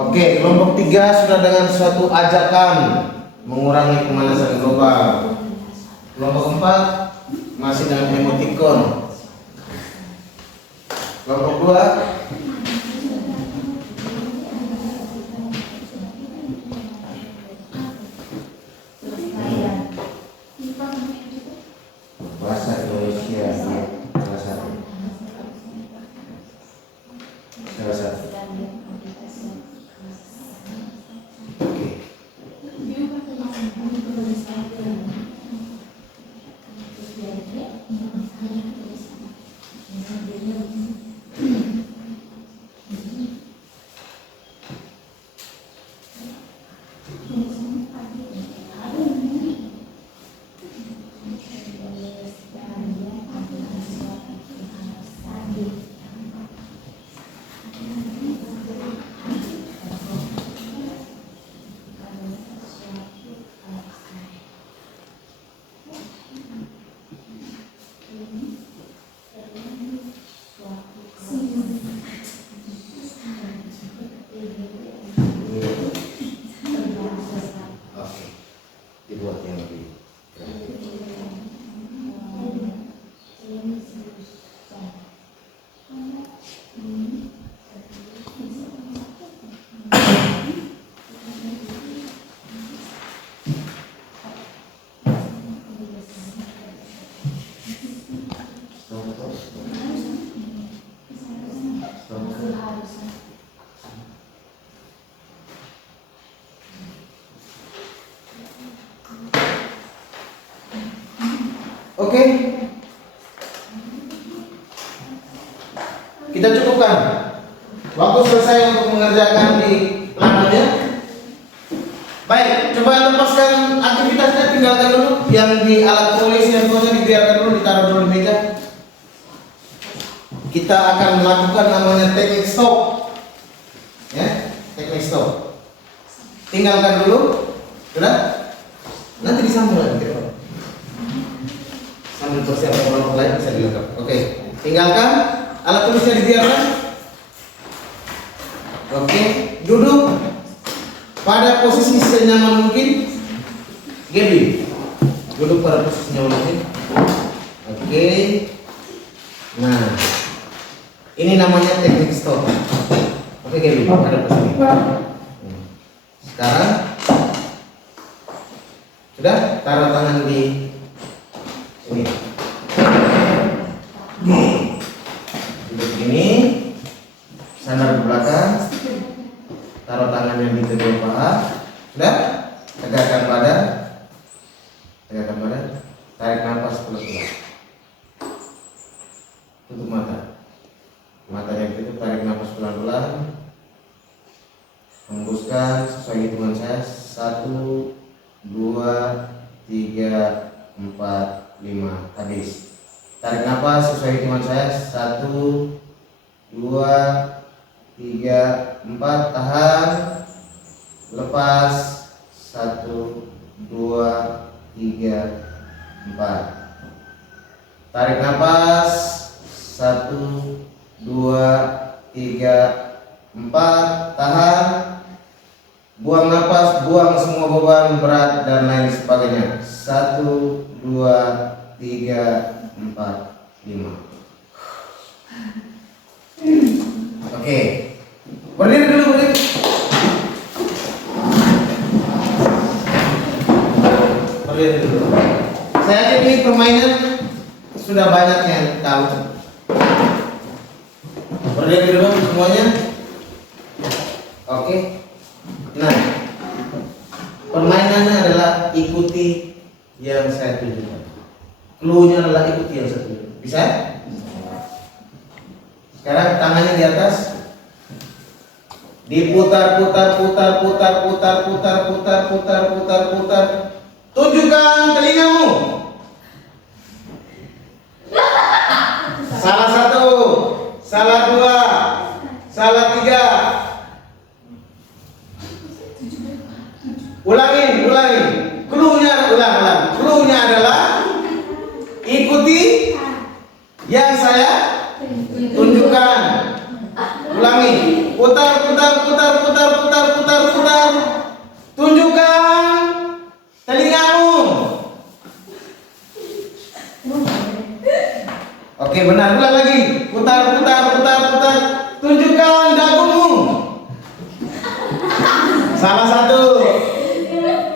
Oke, kelompok 3 sudah dengan suatu ajakan mengurangi pemanasan global. Kelompok 4 masih dengan emoticon. Kelompok 2 bahasa Indonesia, salah satu. Oke. Oke, dibuat yang lebih Oke. Kita cukupkan. Waktu selesai untuk mengerjakan di planonya. Baik, coba lepaskan aktivitasnya, tinggalkan dulu. Yang di alat tulis yang biasa dibiarkan dulu, ditaruh dulu di meja. Kita akan melakukan namanya teknik stop. Ya, teknik stop. Tinggalkan dulu. Sudah? Nanti disambung lagi. Sambil persiapan kelompok lain bisa dilakukan. Oke, tinggalkan alat tulisnya dibiarkan. Oke, duduk pada posisi senyaman mungkin. Gaby, duduk pada posisi senyaman mungkin. Oke. Nah, ini namanya teknik stop. Oke, Gaby, ada posisi. Sekarang sudah, taruh tangan di ini. Duduk gini, sandar ke belakang, taruh tangannya di kedua paha. Sudah, tegakkan badan, tarik nafas pelan-pelan. Tutup mata, matanya ditutup, tarik nafas pelan-pelan. Hembuskan sesuai hitungan saya. 1, 2, 3, 4, 5. Habis. Tarik nafas sesuai hitungan saya. 1, 2, 3, 4. Tahan. Lepas. 1, 2, 3, 4. Tarik nafas. 1, 2, 3, 4. Tahan. Buang nafas, buang semua beban berat dan lain sebagainya. 1, 2, 3, 4, 5. Oke. Berdiri dulu, berdiri. Berdiri dulu. Saya yakin ini permainan sudah banyak yang tahu. Berdiri dulu semuanya. Oke. Nah, permainannya adalah ikuti yang saya tunjukkan. Clue-nya adalah ikuti yang saya tunjukkan. Bisa? Sekarang tangannya di atas. Diputar, putar, putar, putar, putar, putar, putar, putar, putar, putar. Tunjukkan telingamu. Salah 1, salah 2, salah 3. Ulangin. Clue-nya ulang. Clue-nya adalah ikuti yang saya tunjukkan. Ulangi. Putar. Tunjukkan telingamu. Oke, benar. Ulang lagi. Putar. Tunjukkan dagumu. Salah 1.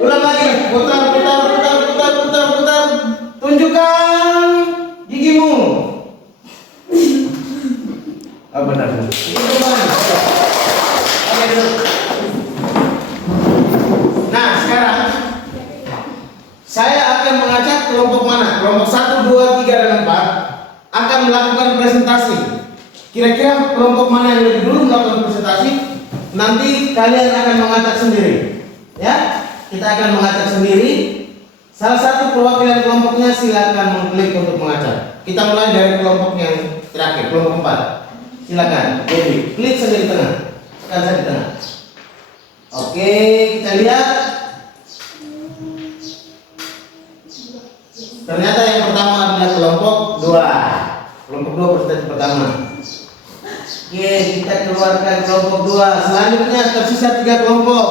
Ulang lagi. Putar. Tunjukkan gigimu. Oh, benar. Nah, sekarang saya akan mengajak kelompok mana? Kelompok 1, 2, 3, dan 4 akan melakukan presentasi. Kira-kira kelompok mana yang lebih dulu melakukan presentasi? Nanti kalian akan mengajak sendiri. Ya, kita akan mengajak sendiri. Salah satu perwakilan kelompoknya silakan mengklik untuk mengajak. Kita mulai dari kelompok yang terakhir, kelompok 4. Silakan. Jadi, klik saja di tengah. Tekan saja di tengah. Oke, kita lihat. Ternyata yang pertama adalah kelompok 2. Kelompok 2 presentasi pertama. Oke, kita keluarkan kelompok 2. Selanjutnya tersisa 3 kelompok.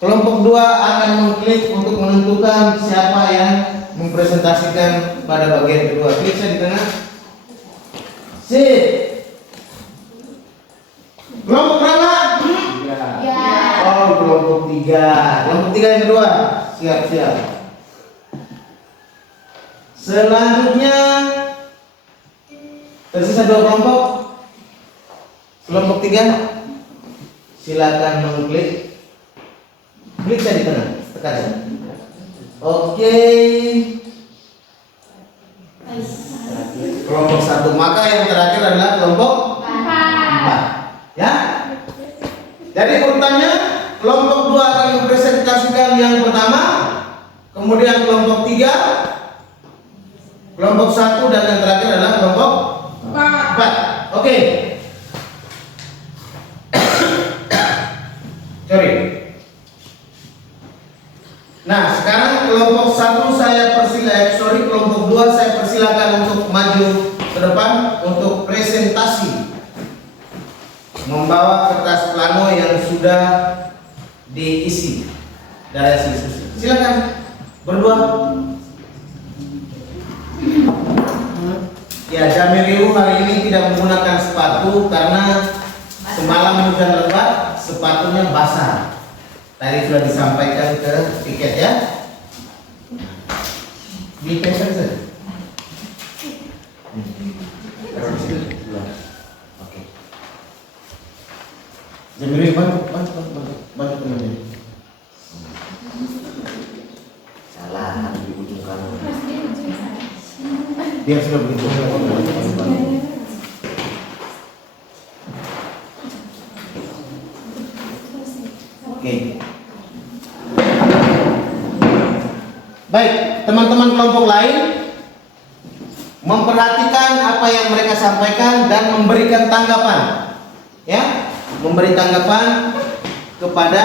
Kelompok 2 akan mengklik untuk menentukan siapa yang mempresentasikan pada bagian kedua. Klik saja di tengah. Sip. Kelompok berapa? Oh, kelompok 3. Kelompok 3 yang kedua. Siap. Selanjutnya tersisa 2 kelompok. Kelompok 3 silakan mengklik. Klik saja di tengah, tekan saja. Oke. Kelompok 1. Maka yang terakhir adalah kelompok 4. Ya. Jadi urutannya kelompok 2 akan mempresentasikan yang pertama, kemudian kelompok 3, kelompok 1, dan yang terakhir adalah kelompok 4. Oke. Sorry. Nah, sekarang kelompok 1 kelompok 2 saya persilakan untuk maju ke depan untuk presentasi. Membawa kertas plano yang sudah diisi dari hasil diskusi. Silakan berdua. Ya, Jamiriu hari ini tidak menggunakan sepatu karena semalam hujan lebat, sepatunya basah. Tadi sudah disampaikan ke tiket ya. Di pesan saja. Oke. Jamiriu bantu temannya. Salah di ujung kanan. Dia sudah begitu. Oke. Baik, teman-teman kelompok lain memperhatikan apa yang mereka sampaikan dan memberikan tanggapan, ya, memberi tanggapan kepada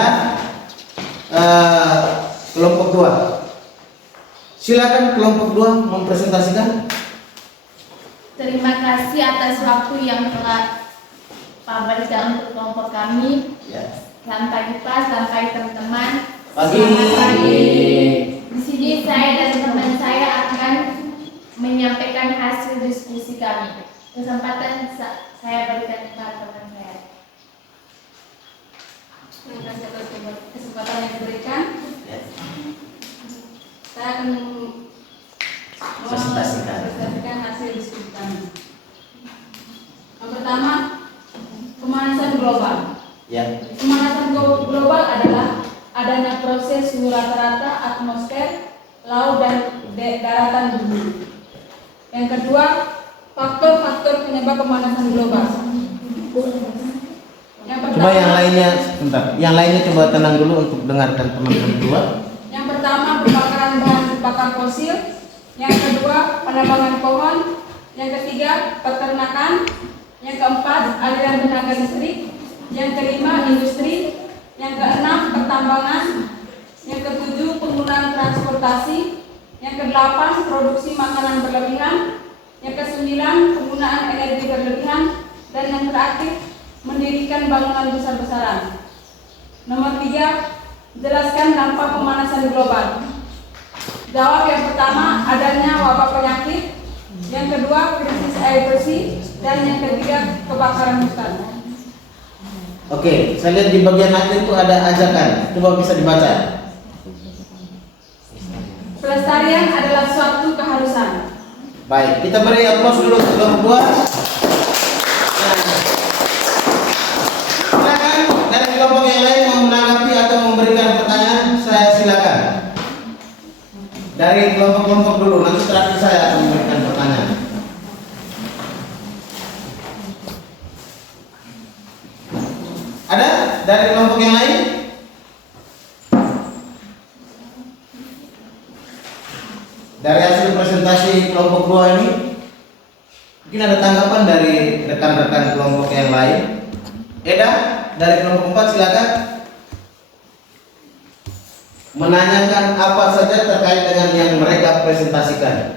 kelompok 2. Silakan kelompok 2 mempresentasikan. Terima kasih atas waktu yang telah Pak berikan untuk kelompok kami. Ya. Selamat pagi Pak, selamat pagi teman-teman. Pagi. Selamat pagi. Di sini saya dan teman saya akan menyampaikan hasil diskusi kami. Kesempatan saya berikan kepada teman saya. Terima kasih atas kesempatan yang diberikan. Saya akan mempresentasikan hasil diskusi kami. Yang pertama, pemanasan global. Ya. Pemanasan global adalah adanya proses suhu rata-rata atmosfer, laut, dan daratan bumi. Yang kedua, faktor-faktor penyebab pemanasan global. Yang pertama, Coba yang lainnya, sebentar. Yang lainnya coba tenang dulu untuk dengarkan teman-teman kedua. yang pertama, pembakaran bahan bakar fosil. Yang kedua, penambangan pohon. Yang ketiga, peternakan. Yang keempat, aliran tenaga listrik. Yang kelima, industri. Yang keenam, pertambangan. Yang ketujuh, penggunaan transportasi. Yang kedelapan, produksi makanan berlebihan. Yang kesembilan, penggunaan energi berlebihan. Dan yang terakhir, mendirikan bangunan besar-besaran. Nomor 3, jelaskan dampak pemanasan global. Jawab yang pertama, adanya wabah penyakit. Yang kedua, krisis air bersih. Dan yang ketiga, kebakaran hutan. Oke, saya lihat di bagian akhir itu ada ajakan. Coba bisa dibaca. Pelestarian adalah suatu keharusan. Baik, kita beri aplaus dulu untuk kelompok 2. Silakan dari kelompok yang lain mau menanggapi atau memberikan pertanyaan, saya silakan. Dari kelompok-kelompok dulu, nanti terakhir saya akan memberikan pertanyaan. Ada dari kelompok yang lain? Dari hasil presentasi kelompok 2 ini, mungkin ada tanggapan dari rekan-rekan kelompok yang lain. Eda, dari kelompok 4 silakan menanyakan apa saja terkait dengan yang mereka presentasikan.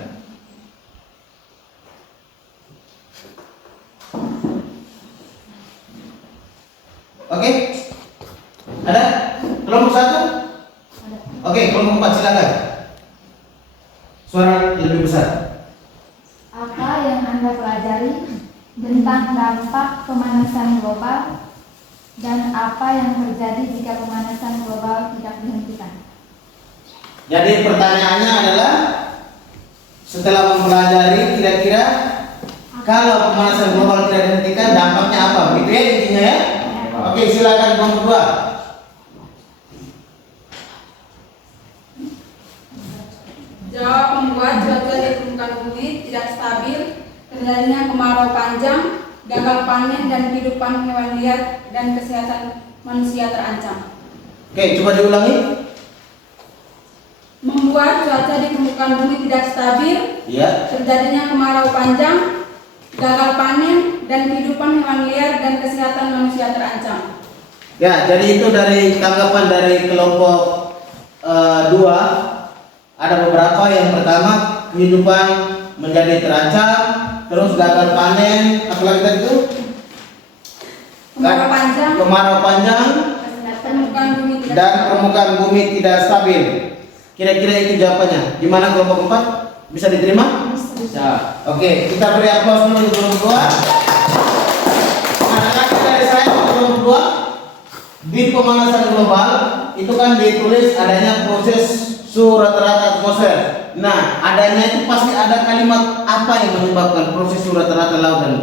Oke? Ada? Kelompok 1? Oke, kelompok 4 silakan. Suara lebih besar. Apa yang Anda pelajari tentang dampak pemanasan global dan apa yang terjadi jika pemanasan global tidak dihentikan? Jadi pertanyaannya adalah, setelah mempelajari kira-kira kalau pemanasan global tidak dihentikan dampaknya apa? Begitu ya intinya ya? Oke, silakan kelompok 2. Jawab, membuat cuaca di permukaan bumi tidak stabil, terjadinya kemarau panjang, gagal panen, dan kehidupan hewan liar dan kesehatan manusia terancam. Oke, coba diulangi. Membuat cuaca di permukaan bumi tidak stabil, Ya. terjadinya kemarau panjang, gagal panen, dan kehidupan hewan liar dan kesehatan manusia terancam. Ya, jadi itu dari tanggapan dari kelompok 2. Ada beberapa. Yang pertama, kehidupan menjadi terancam, terus gagal panen, apalagi tadi itu? Kemarau panjang Permukaan bumi tidak dan permukaan bumi tidak stabil. Kira-kira itu jawabannya. Gimana kelompok 4? Bisa diterima? Bisa. Oke, kita beri aplaus dulu untuk kelompok 2. Nah, dari saya untuk kelompok 2, di pemanasan global itu kan ditulis adanya proses suhu rata-rata atmosfer. Nah, adanya itu pasti ada kalimat apa yang menyebabkan proses suhu rata-rata laut, dan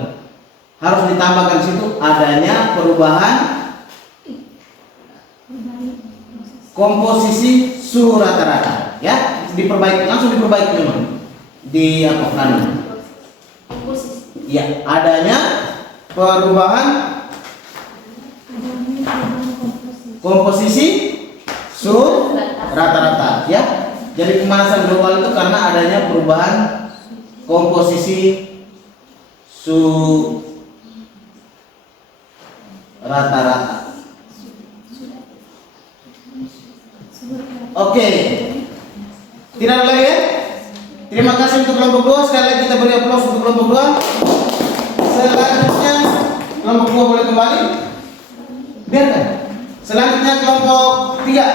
harus ditambahkan situ adanya perubahan komposisi suhu rata-rata. Ya, diperbaiki, langsung diperbaiki memang di apa kan? Ya, adanya perubahan komposisi suhu rata-rata, ya. Jadi pemanasan global itu karena adanya perubahan komposisi su rata-rata. Oke. Tidak ada lagi ya? Terima kasih untuk kelompok 2. Sekali lagi kita beri aplaus untuk kelompok 2. Selanjutnya kelompok 2 boleh kembali. Biarkan. Selanjutnya kelompok 3.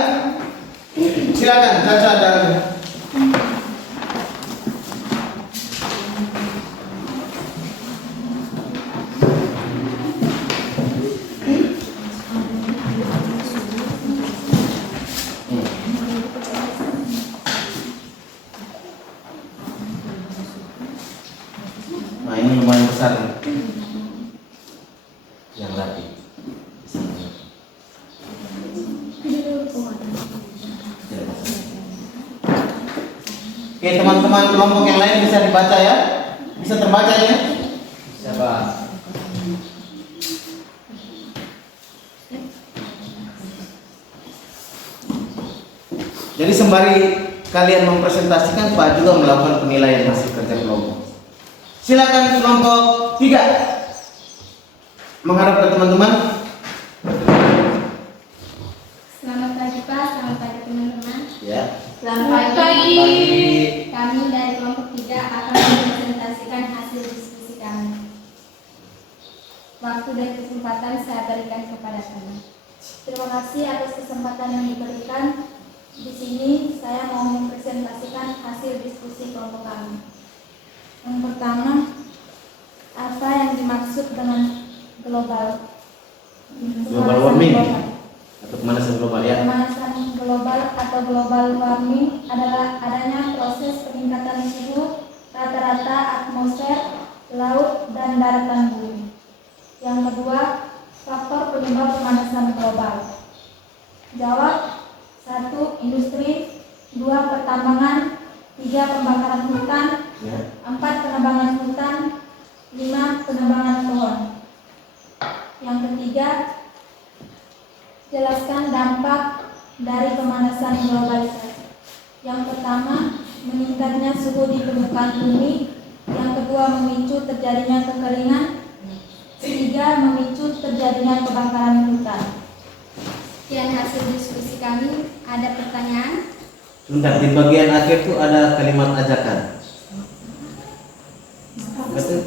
Silakan Caca dan nah ini lumayan besar nih. Yang rapi. Oke teman-teman kelompok yang lain bisa dibaca ya, bisa terbaca ya. Bisa Pak. Jadi sembari kalian mempresentasikan, Pak juga melakukan penilaian hasil kerja kelompok. Silakan kelompok 3 menghadap ke teman-teman. Selamat pagi Pak, selamat pagi teman-teman. Ya. Selamat Pagi. Kami dari kelompok 3 akan mempresentasikan hasil diskusi kami. Waktu dan kesempatan saya berikan kepada kami. Terima kasih atas kesempatan yang diberikan. Di sini saya mau mempresentasikan hasil diskusi kelompok kami. Yang pertama, apa yang dimaksud dengan global Warming atau pemanasan global ya. Pemanasan global atau global warming adalah adanya proses peningkatan suhu rata-rata atmosfer, laut, dan daratan bumi. Yang kedua, faktor penyebab pemanasan global. Jawab: 1. Industri, 2. Pertambangan, 3. Pembakaran hutan, 4. Penebangan hutan, 5. Penebangan pohon. Yang ketiga, jelaskan dampak dari pemanasan globalisasi. Yang pertama, meningkatnya suhu di permukaan bumi. Yang kedua, memicu terjadinya kekeringan. Ketiga, memicu terjadinya kebakaran hutan. Sekian hasil diskusi kami. Ada pertanyaan? Sebentar, di bagian akhir tuh ada kalimat ajakan. Betul?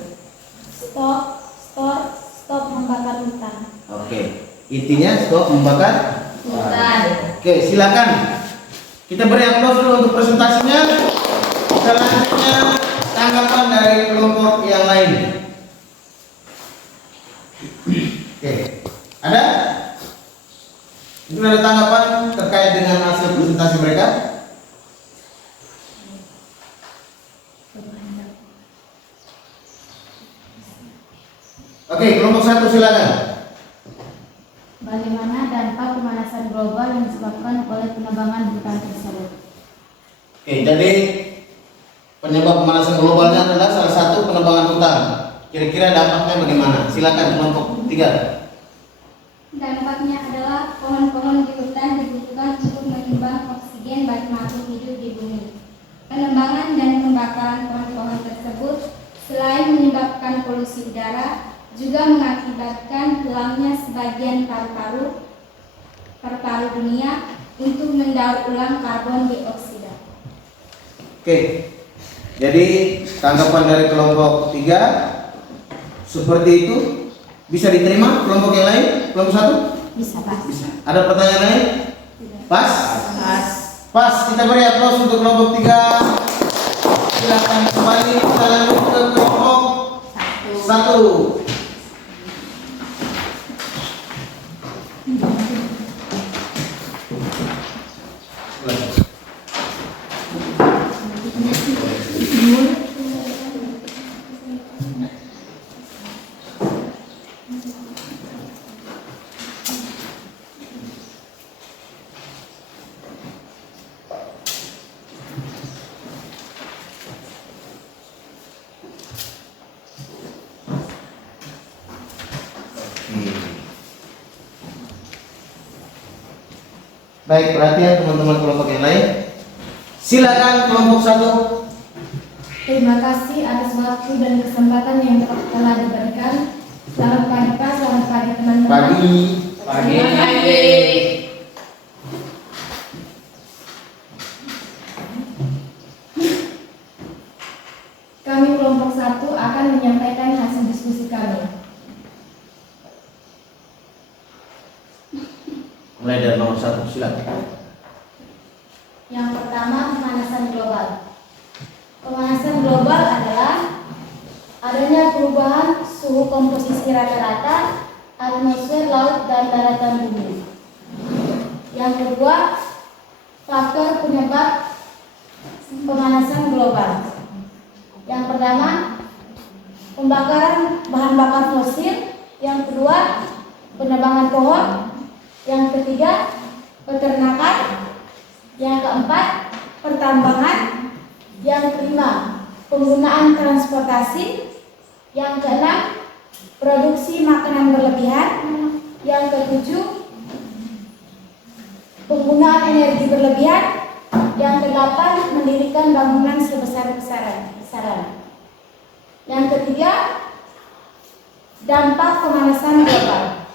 Stop membakar hutan. Oke. Intinya stop membakar Hutan. Oke, silakan. Kita beri aplaus dulu untuk presentasinya. Selanjutnya tanggapan dari kelompok yang lain. Oke, ada? Mungkin ada tanggapan terkait dengan hasil presentasi mereka? Oke, kelompok 1 silakan. Bagaimana dampak pemanasan global yang disebabkan oleh penebangan hutan tersebut? Oke, jadi penyebab pemanasan globalnya adalah salah satu penebangan hutan. Kira-kira dampaknya bagaimana? Silakan kelompok 3. Dampaknya adalah pohon-pohon di hutan dibutuhkan untuk menyumbang oksigen bagi makhluk hidup di bumi. Penebangan dan pembakaran pohon-pohon tersebut selain menyebabkan polusi udara, juga mengakibatkan hilangnya sebagian paru-paru dunia untuk mendaur ulang karbon dioksida. Oke, jadi tanggapan dari kelompok 3 seperti itu. Bisa diterima kelompok yang lain? Kelompok 1? Bisa, Pak. Bisa. Ada pertanyaan lain? Pas? Pas. Pas. Kita beri aplaus untuk kelompok 3. Silakan kembali kita lanjut ke kelompok 1. Baik, perhatian teman-teman kelompok yang lain. Silakan kelompok 1. Terima kasih atas waktu dan kesempatan yang telah diberikan. Selamat pagi Pak, selamat pagi teman-teman. Pagi. Kami kelompok 1 akan menyampaikan hasil diskusi kami. Mulai dari nomor 1, silakan. Yang pertama, pemanasan global. Pemanasan global adalah adanya perubahan suhu komposisi rata-rata atmosfer, laut, dan daratan bumi. Yang kedua, faktor penyebab pemanasan global. Yang pertama, pembakaran bahan bakar fosil. Yang kedua, penebangan pohon. Yang ketiga, peternakan. Yang keempat, pertambangan. Yang kelima, penggunaan transportasi. Yang keenam, produksi makanan berlebihan. Yang ketujuh, penggunaan energi berlebihan. Yang kedelapan, mendirikan bangunan sebesar-besaran. Yang ketiga, dampak pemanasan global.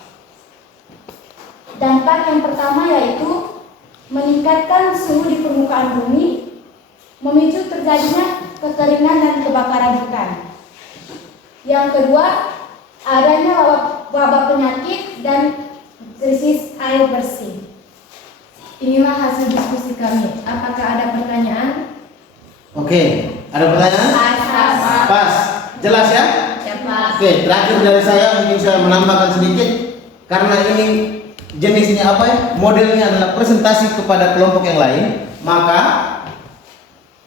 Dampak yang pertama yaitu meningkatkan suhu di permukaan bumi, memicu terjadinya kekeringan dan kebakaran hutan. Yang kedua, adanya wabah penyakit dan krisis air bersih. Inilah hasil diskusi kami. Apakah ada pertanyaan? Oke, ada pertanyaan? Pas. Jelas ya? Oke, terakhir dari saya mungkin saya menambahkan sedikit karena ini jenisnya apa ya? Modelnya adalah presentasi kepada kelompok yang lain, maka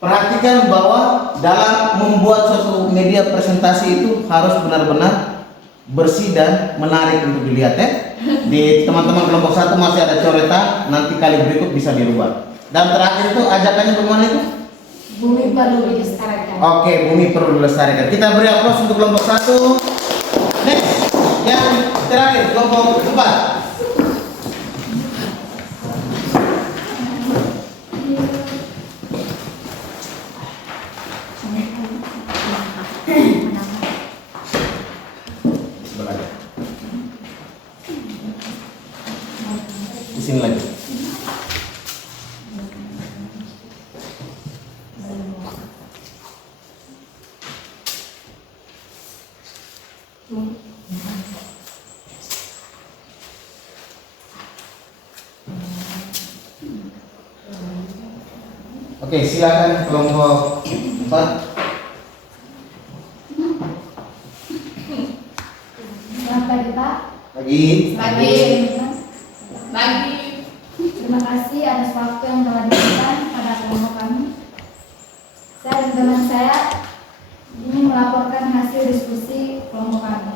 perhatikan bahwa dalam membuat suatu media presentasi itu harus benar-benar bersih dan menarik untuk dilihat ya. Di teman-teman kelompok 1 masih ada coretan, nanti kali berikut bisa dirubah. Dan terakhir itu ajakannya bagaimana itu? Bumi perlu dilestarikan. Oke, bumi perlu dilestarikan. Kita beri aplaus untuk kelompok 1. Next, yang terakhir kelompok 4. Di sini lagi. Oke, silakan kelompok 4. Selamat pagi Pak. Pagi. Terima kasih atas waktu yang telah diberikan pada kelompok kami. Saya dan teman saya ingin melaporkan hasil diskusi kelompok kami.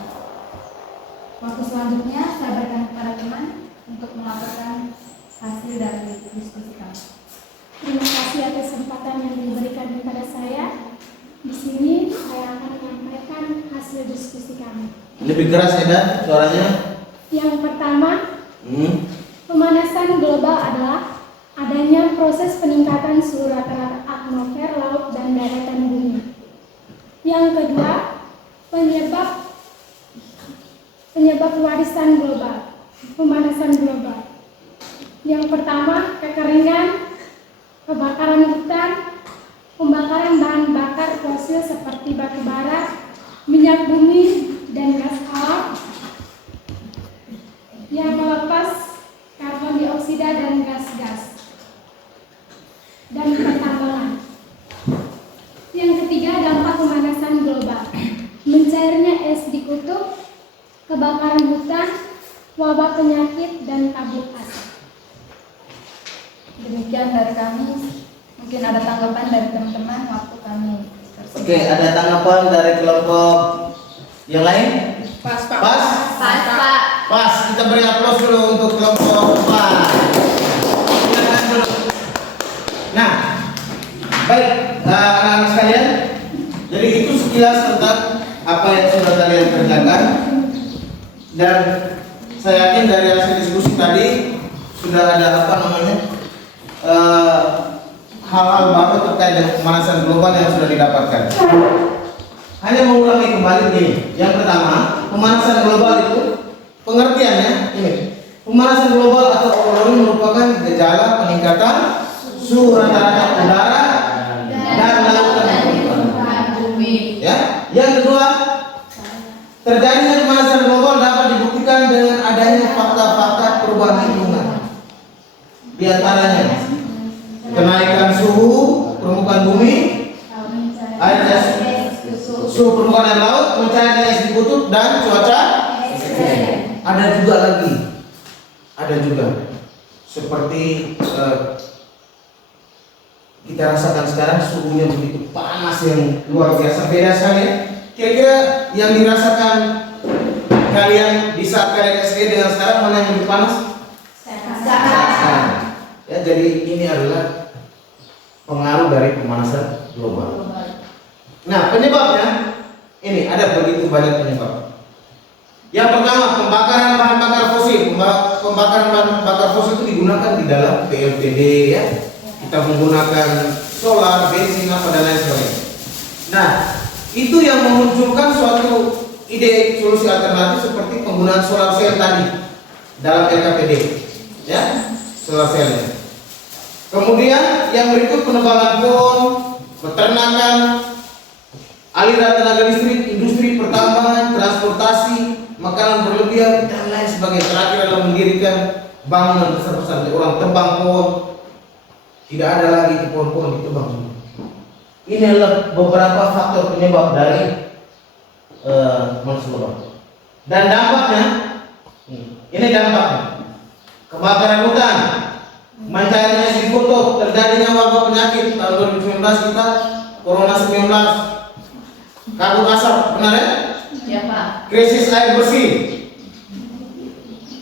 Waktu selanjutnya saya berikan kepada teman untuk melaporkan hasil dari diskusi kami. Terima kasih atas kesempatan yang diberikan kepada saya. Di sini saya akan menyampaikan hasil diskusi kami. Lebih keras ya, Dan, suaranya. Yang pertama, pemanasan global adalah adanya proses peningkatan suhu rata-rata atmosfer, laut, dan daratan bumi. Yang kedua, penyebab warisan global, pemanasan global. Yang pertama, kekeringan, kebakaran hutan, pembakaran bahan bakar fosil seperti batu bara, minyak bumi, dan gas alam yang melepas karbon dioksida dan gas-gas, dan pertambangan. Yang ketiga, dampak pemanasan global, mencairnya es di kutub, kebakaran hutan, wabah penyakit, dan kabut asap. Demikian dari kami. Mungkin ada tanggapan dari teman-teman waktu kami. Oke, ada tanggapan dari kelompok yang lain? Pas, Pak. Pas? Pas, kita beri aplaus dulu untuk kelompok 4. Silakan dulu. Nah, baik anak-anak sekalian. Jadi itu sekilas tentang apa yang sudah kalian kerjakan. Dan saya yakin dari hasil diskusi tadi sudah ada hal-hal baru terkait dengan pemanasan global yang sudah didapatkan. Hanya mengulangi kembali begini. Yang pertama, pemanasan global itu pengertiannya ini. Pemanasan global atau warming merupakan gejala peningkatan suhu rata-rata udara dan lautan bumi. Ya. Yang kedua, terjadinya pemanasan global dapat dibuktikan dengan adanya fakta-fakta perubahan lingkungan. Di antaranya kenaikan suhu permukaan bumi, suhu permukaan air laut, mencairnya es di kutub, dan cuaca ekstrem. Ada juga seperti kita rasakan sekarang suhunya begitu panas yang luar biasa, beda sekali. Kira-kira yang dirasakan kalian di saat kalian SD dengan sekarang mana yang lebih panas? Sekarang. Ya, jadi ini adalah pengaruh dari pemanasan global. Nah, penyebabnya ini ada begitu banyak penyebab. Yang pertama, pembakaran bahan bakar fosil. Pembakaran bahan bakar fosil itu digunakan di dalam PLTD, ya. Kita menggunakan solar, bensin, apa dan lain sebagainya. Nah, itu yang memunculkan suatu ide solusi alternatif seperti penggunaan solar cell tadi dalam LKPD, ya, solar cell. Kemudian yang berikut penebangan pohon, peternakan, aliran tenaga listrik, industri pertambangan, transportasi, makanan berlebihan dan lain sebagainya. Terakhir adalah mendirikan bangunan besar-besar. Orang tebang pohon, tidak ada lagi pohon-pohon ditebang. Ini adalah beberapa faktor penyebab dari pemanasan global. Dan dampaknya, ini dampaknya: kebakaran hutan, mencairnya es di kutub, terjadinya wabah penyakit tahun 2019 kita, Corona 19, kabut asap, benar ya? Ya Pak. Krisis air bersih,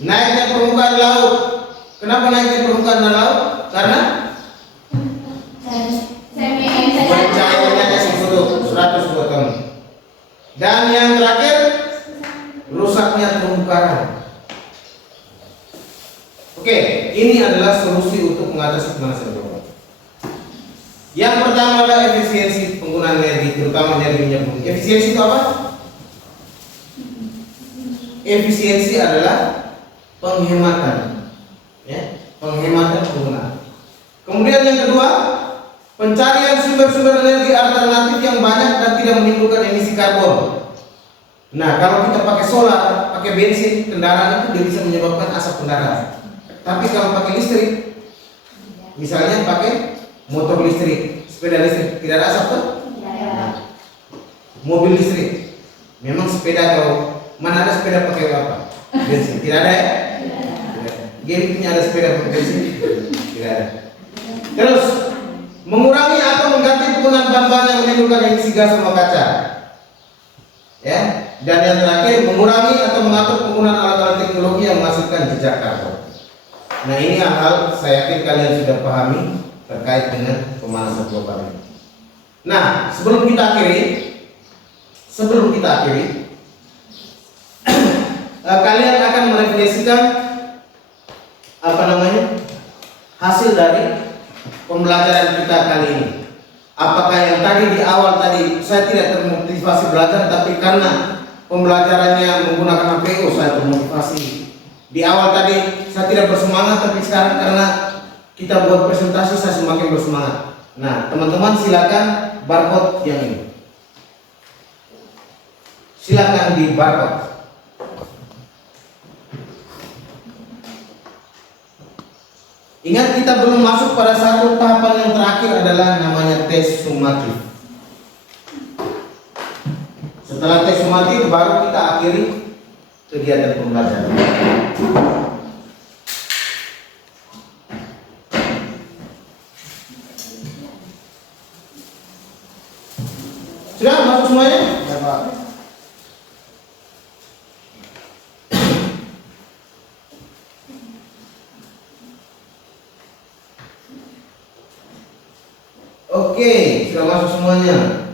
naiknya permukaan laut. Kenapa naiknya permukaan laut? Karena pencairnya es di kutub 102 tahun. Dan yang terakhir, rusaknya terumbu karang. Oke, ini adalah solusi untuk mengatasi pemanasan global. Yang pertama adalah efisiensi penggunaan energi, terutama energi minyak bumi. Efisiensi itu apa? Efisiensi adalah penghematan, ya, penghematan penggunaan. Kemudian yang kedua, pencarian sumber-sumber energi alternatif yang banyak dan tidak menimbulkan emisi karbon. Nah, kalau kita pakai solar, pakai bensin, kendaraan itu dia bisa menyebabkan asap kendaraan. Tapi kalau pakai listrik, misalnya pakai motor listrik, sepeda listrik, tidak ada asap tuh? Mobil listrik, memang sepeda kalau mana ada sepeda pakai apa? Bensin, tidak ada ya? Jadi punya ada sepeda pakai bensin? Tidak ada. Terus, mengurangi atau mengganti penggunaan bahan-bahan yang menimbulkan emisi gas rumah kaca. Ya, dan yang terakhir, mengurangi atau mengatur penggunaan alat-alat teknologi yang menghasilkan jejak karbon. Nah, ini hal-hal saya yakin kalian sudah pahami terkait dengan pemanasan global ini. Nah, sebelum kita akhiri, kalian akan merefleksikan hasil dari pembelajaran kita kali ini. Apakah yang tadi di awal tadi saya tidak termotivasi belajar, tapi karena pembelajarannya menggunakan HPU saya termotivasi. Di awal tadi saya tidak bersemangat, tapi sekarang karena kita buat presentasi saya semakin bersemangat. Nah, teman-teman silakan barcode yang ini. Silakan di barcode. Ingat, kita belum masuk pada satu tahapan yang terakhir adalah namanya tes sumatif. Setelah tes sumatif baru kita akhiri kegiatan pembelajaran. Sudah masuk semuanya? Ya, Pak. Oke, sudah masuk semuanya.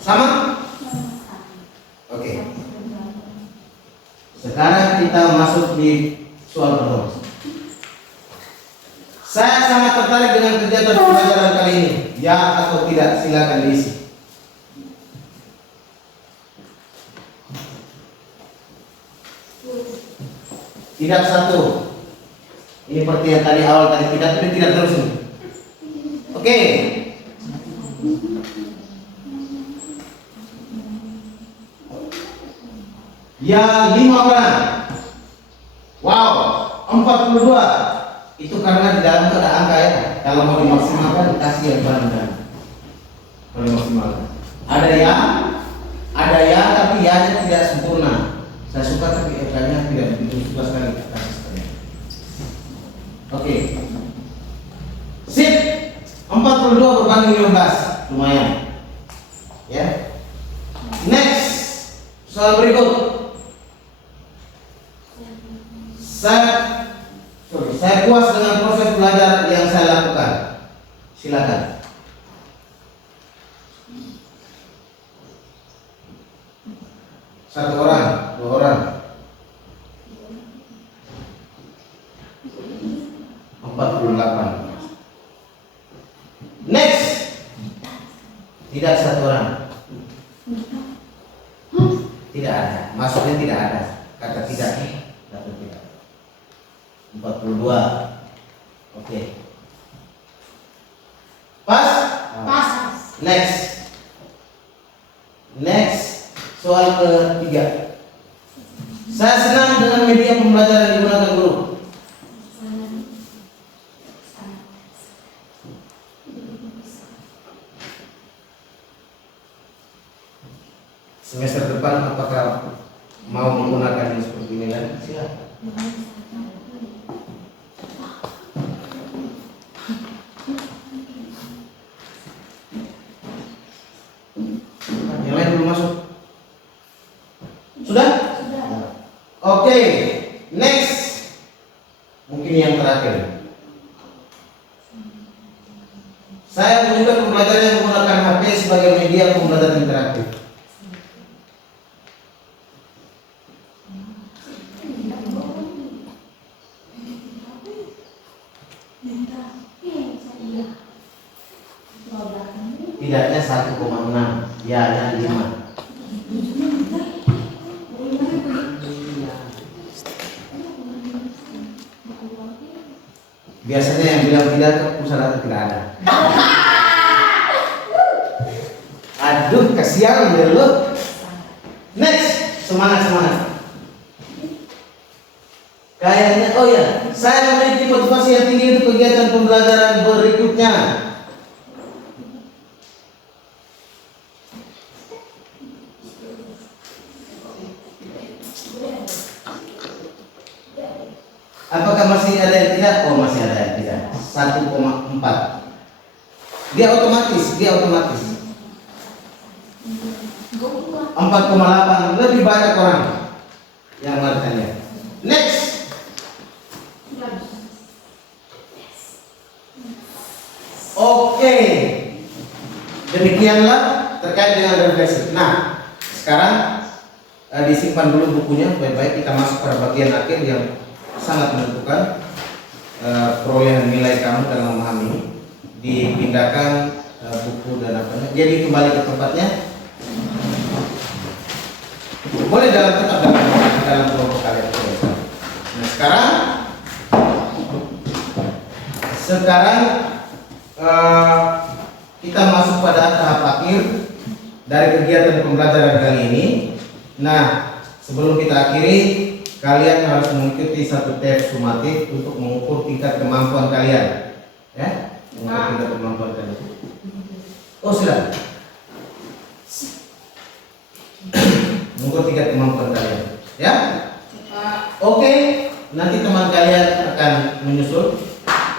Sama? Oke. Sekarang kita masuk di soal pertama. Saya sangat tertarik dengan kegiatan pembelajaran kali ini. Ya atau tidak, silakan diisi. Tidak satu. Ini seperti yang tadi awal tadi tidak, tapi tidak terus ini. Oke. Ya 5 orang. Wow, 42. Itu karena di dalam itu ada angka ya. Kalau mau dimaksimalkan kasih yang paling. Kalau dimaksimalkan. Ada ya tapi ya tidak sempurna. Saya suka tapi kayaknya tidak begitu suka sekali kasih sekali. Oke. Sip. 42 berbanding 15. Lumayan. Ya. Next. Soal berikut. Saya puas dengan proses belajar yang saya lakukan. Silakan. Satu orang, 2 orang, 48. Next. Tidak 1 orang. Tidak ada. Maksudnya tidak ada. Kata tidak. Kata tidak. 42. Oke. Pas? Pas. Next. Soal ketiga. Saya senang dengan media pembelajaran yang digunakan guru. Semester depan apakah mau menggunakan ini seperti ini kan? Silakan. Yang lain belum masuk. Sudah? Oke. Next. Mungkin yang terakhir. Saya menyukai pembelajaran yang menggunakan HP sebagai media pembelajaran interaktif. Tidaknya 1,6, ya 5. Biasanya yang bilang tidak ke pusat tidak ada. Aduh, kasihan ya lo. Next, semangat. Kayaknya, oh ya, saya memiliki motivasi yang tinggi untuk kegiatan pembelajaran berikutnya. Apakah masih ada yang tidak? Oh, masih ada yang tidak. 1,4. Dia otomatis. 4,8, lebih banyak orang yang melakukannya. Next. Oke. Demikianlah terkait dengan refleksi. Nah, sekarang disimpan dulu bukunya baik-baik. Kita masuk pada bagian akhir yang sangat menentukan perolehan nilai kamu dalam memahami. Dipindahkan buku dan apanya. Jadi kembali ke tempatnya. Boleh tetap dalam kelompok kalian. Nah, sekarang kita masuk pada tahap akhir dari kegiatan pembelajaran kali ini. Nah, sebelum kita akhiri, kalian harus mengikuti satu tes sumatif untuk mengukur tingkat kemampuan kalian. Ya, mengukur tingkat kemampuan kalian. Oh, silakan. Mengukur tingkat kemampuan kalian. Ya. Oke, nanti teman kalian akan menyusul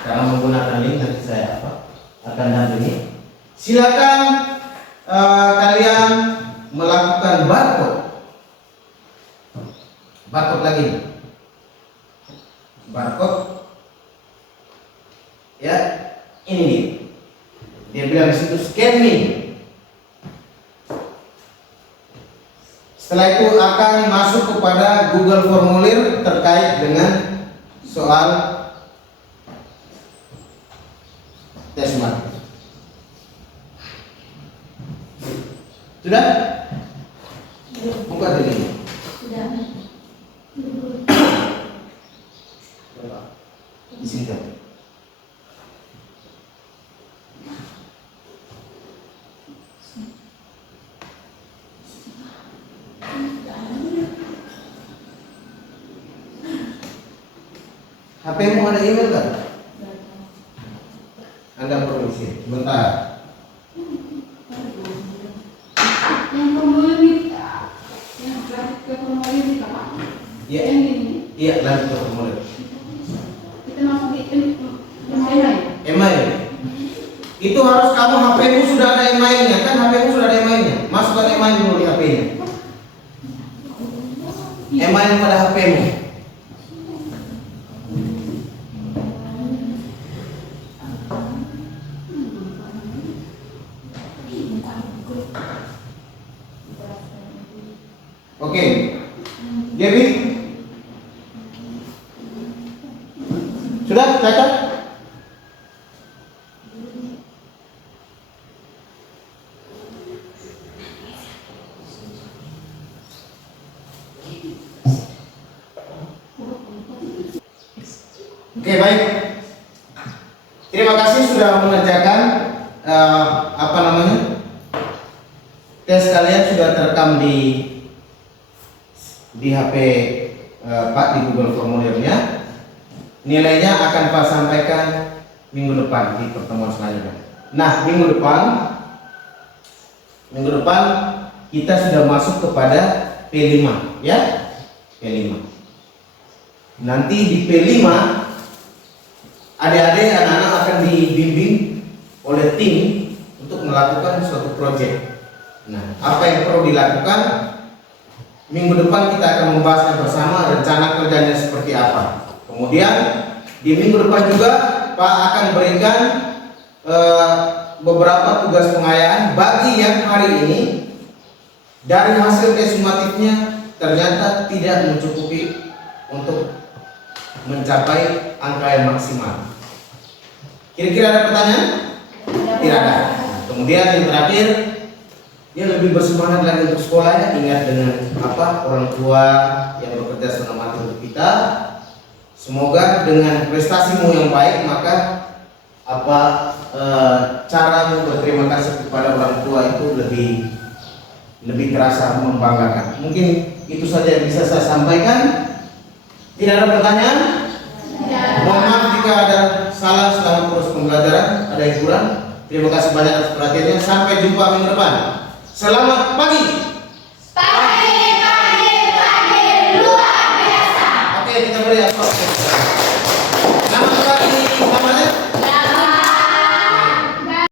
karena menggunakan link, nanti saya akan dampingi. Silakan kalian melakukan barcode lagi. Barcode. Ya, ini nih. Dia bilang di situ scan me. Setelah itu akan masuk kepada Google Formulir terkait dengan soal tes mat. Sudah? Buka dulu. Sudah. Izinkan. HP-mu ada email kan? Anda permisi, sebentar. Yang formulir yang lanjut ke formulir kita Pak. Iya. Yang ini Iya, lanjut ke formulir. kita masuk di email. Email. Itu harus kamu HP-mu sudah ada emailnya kan? HP-mu sudah ada emailnya. Masukkan email dulu di HP-nya. Email pada HP-mu. Oke. Dewi? Sudah catat? Oke, baik. Terima kasih sudah mengerjakan tes kalian sudah terekam di HP Pak di Google Formulirnya. Nilainya akan Pak sampaikan minggu depan di pertemuan selanjutnya. Nah, minggu depan kita sudah masuk kepada P5 ya. P5. Nanti di P5 adik-adik anak-anak akan dibimbing oleh tim untuk melakukan suatu proyek. Nah, apa yang perlu dilakukan? Minggu depan kita akan membahasnya bersama rencana kerjanya seperti apa. Kemudian di minggu depan juga Pak akan berikan beberapa tugas pengayaan bagi yang hari ini dari hasil tes sumatifnya ternyata tidak mencukupi untuk mencapai angka yang maksimal. Kira-kira ada pertanyaan? Tidak ada. Kemudian yang terakhir, dia lebih bersemangat lagi untuk sekolah ya. Ingat dengan apa orang tua yang bekerja setengah mati untuk kita. Semoga dengan prestasimu yang baik maka caramu berterima kasih kepada orang tua itu lebih terasa membanggakan. Mungkin itu saja yang bisa saya sampaikan. Tidak ada pertanyaan? Mohon maaf jika ada salah selama proses pembelajaran, ada yang kurang. Terima kasih banyak atas perhatiannya. Sampai jumpa minggu depan. Selamat pagi. Pagi luar biasa. Oke, kita beri aplaus.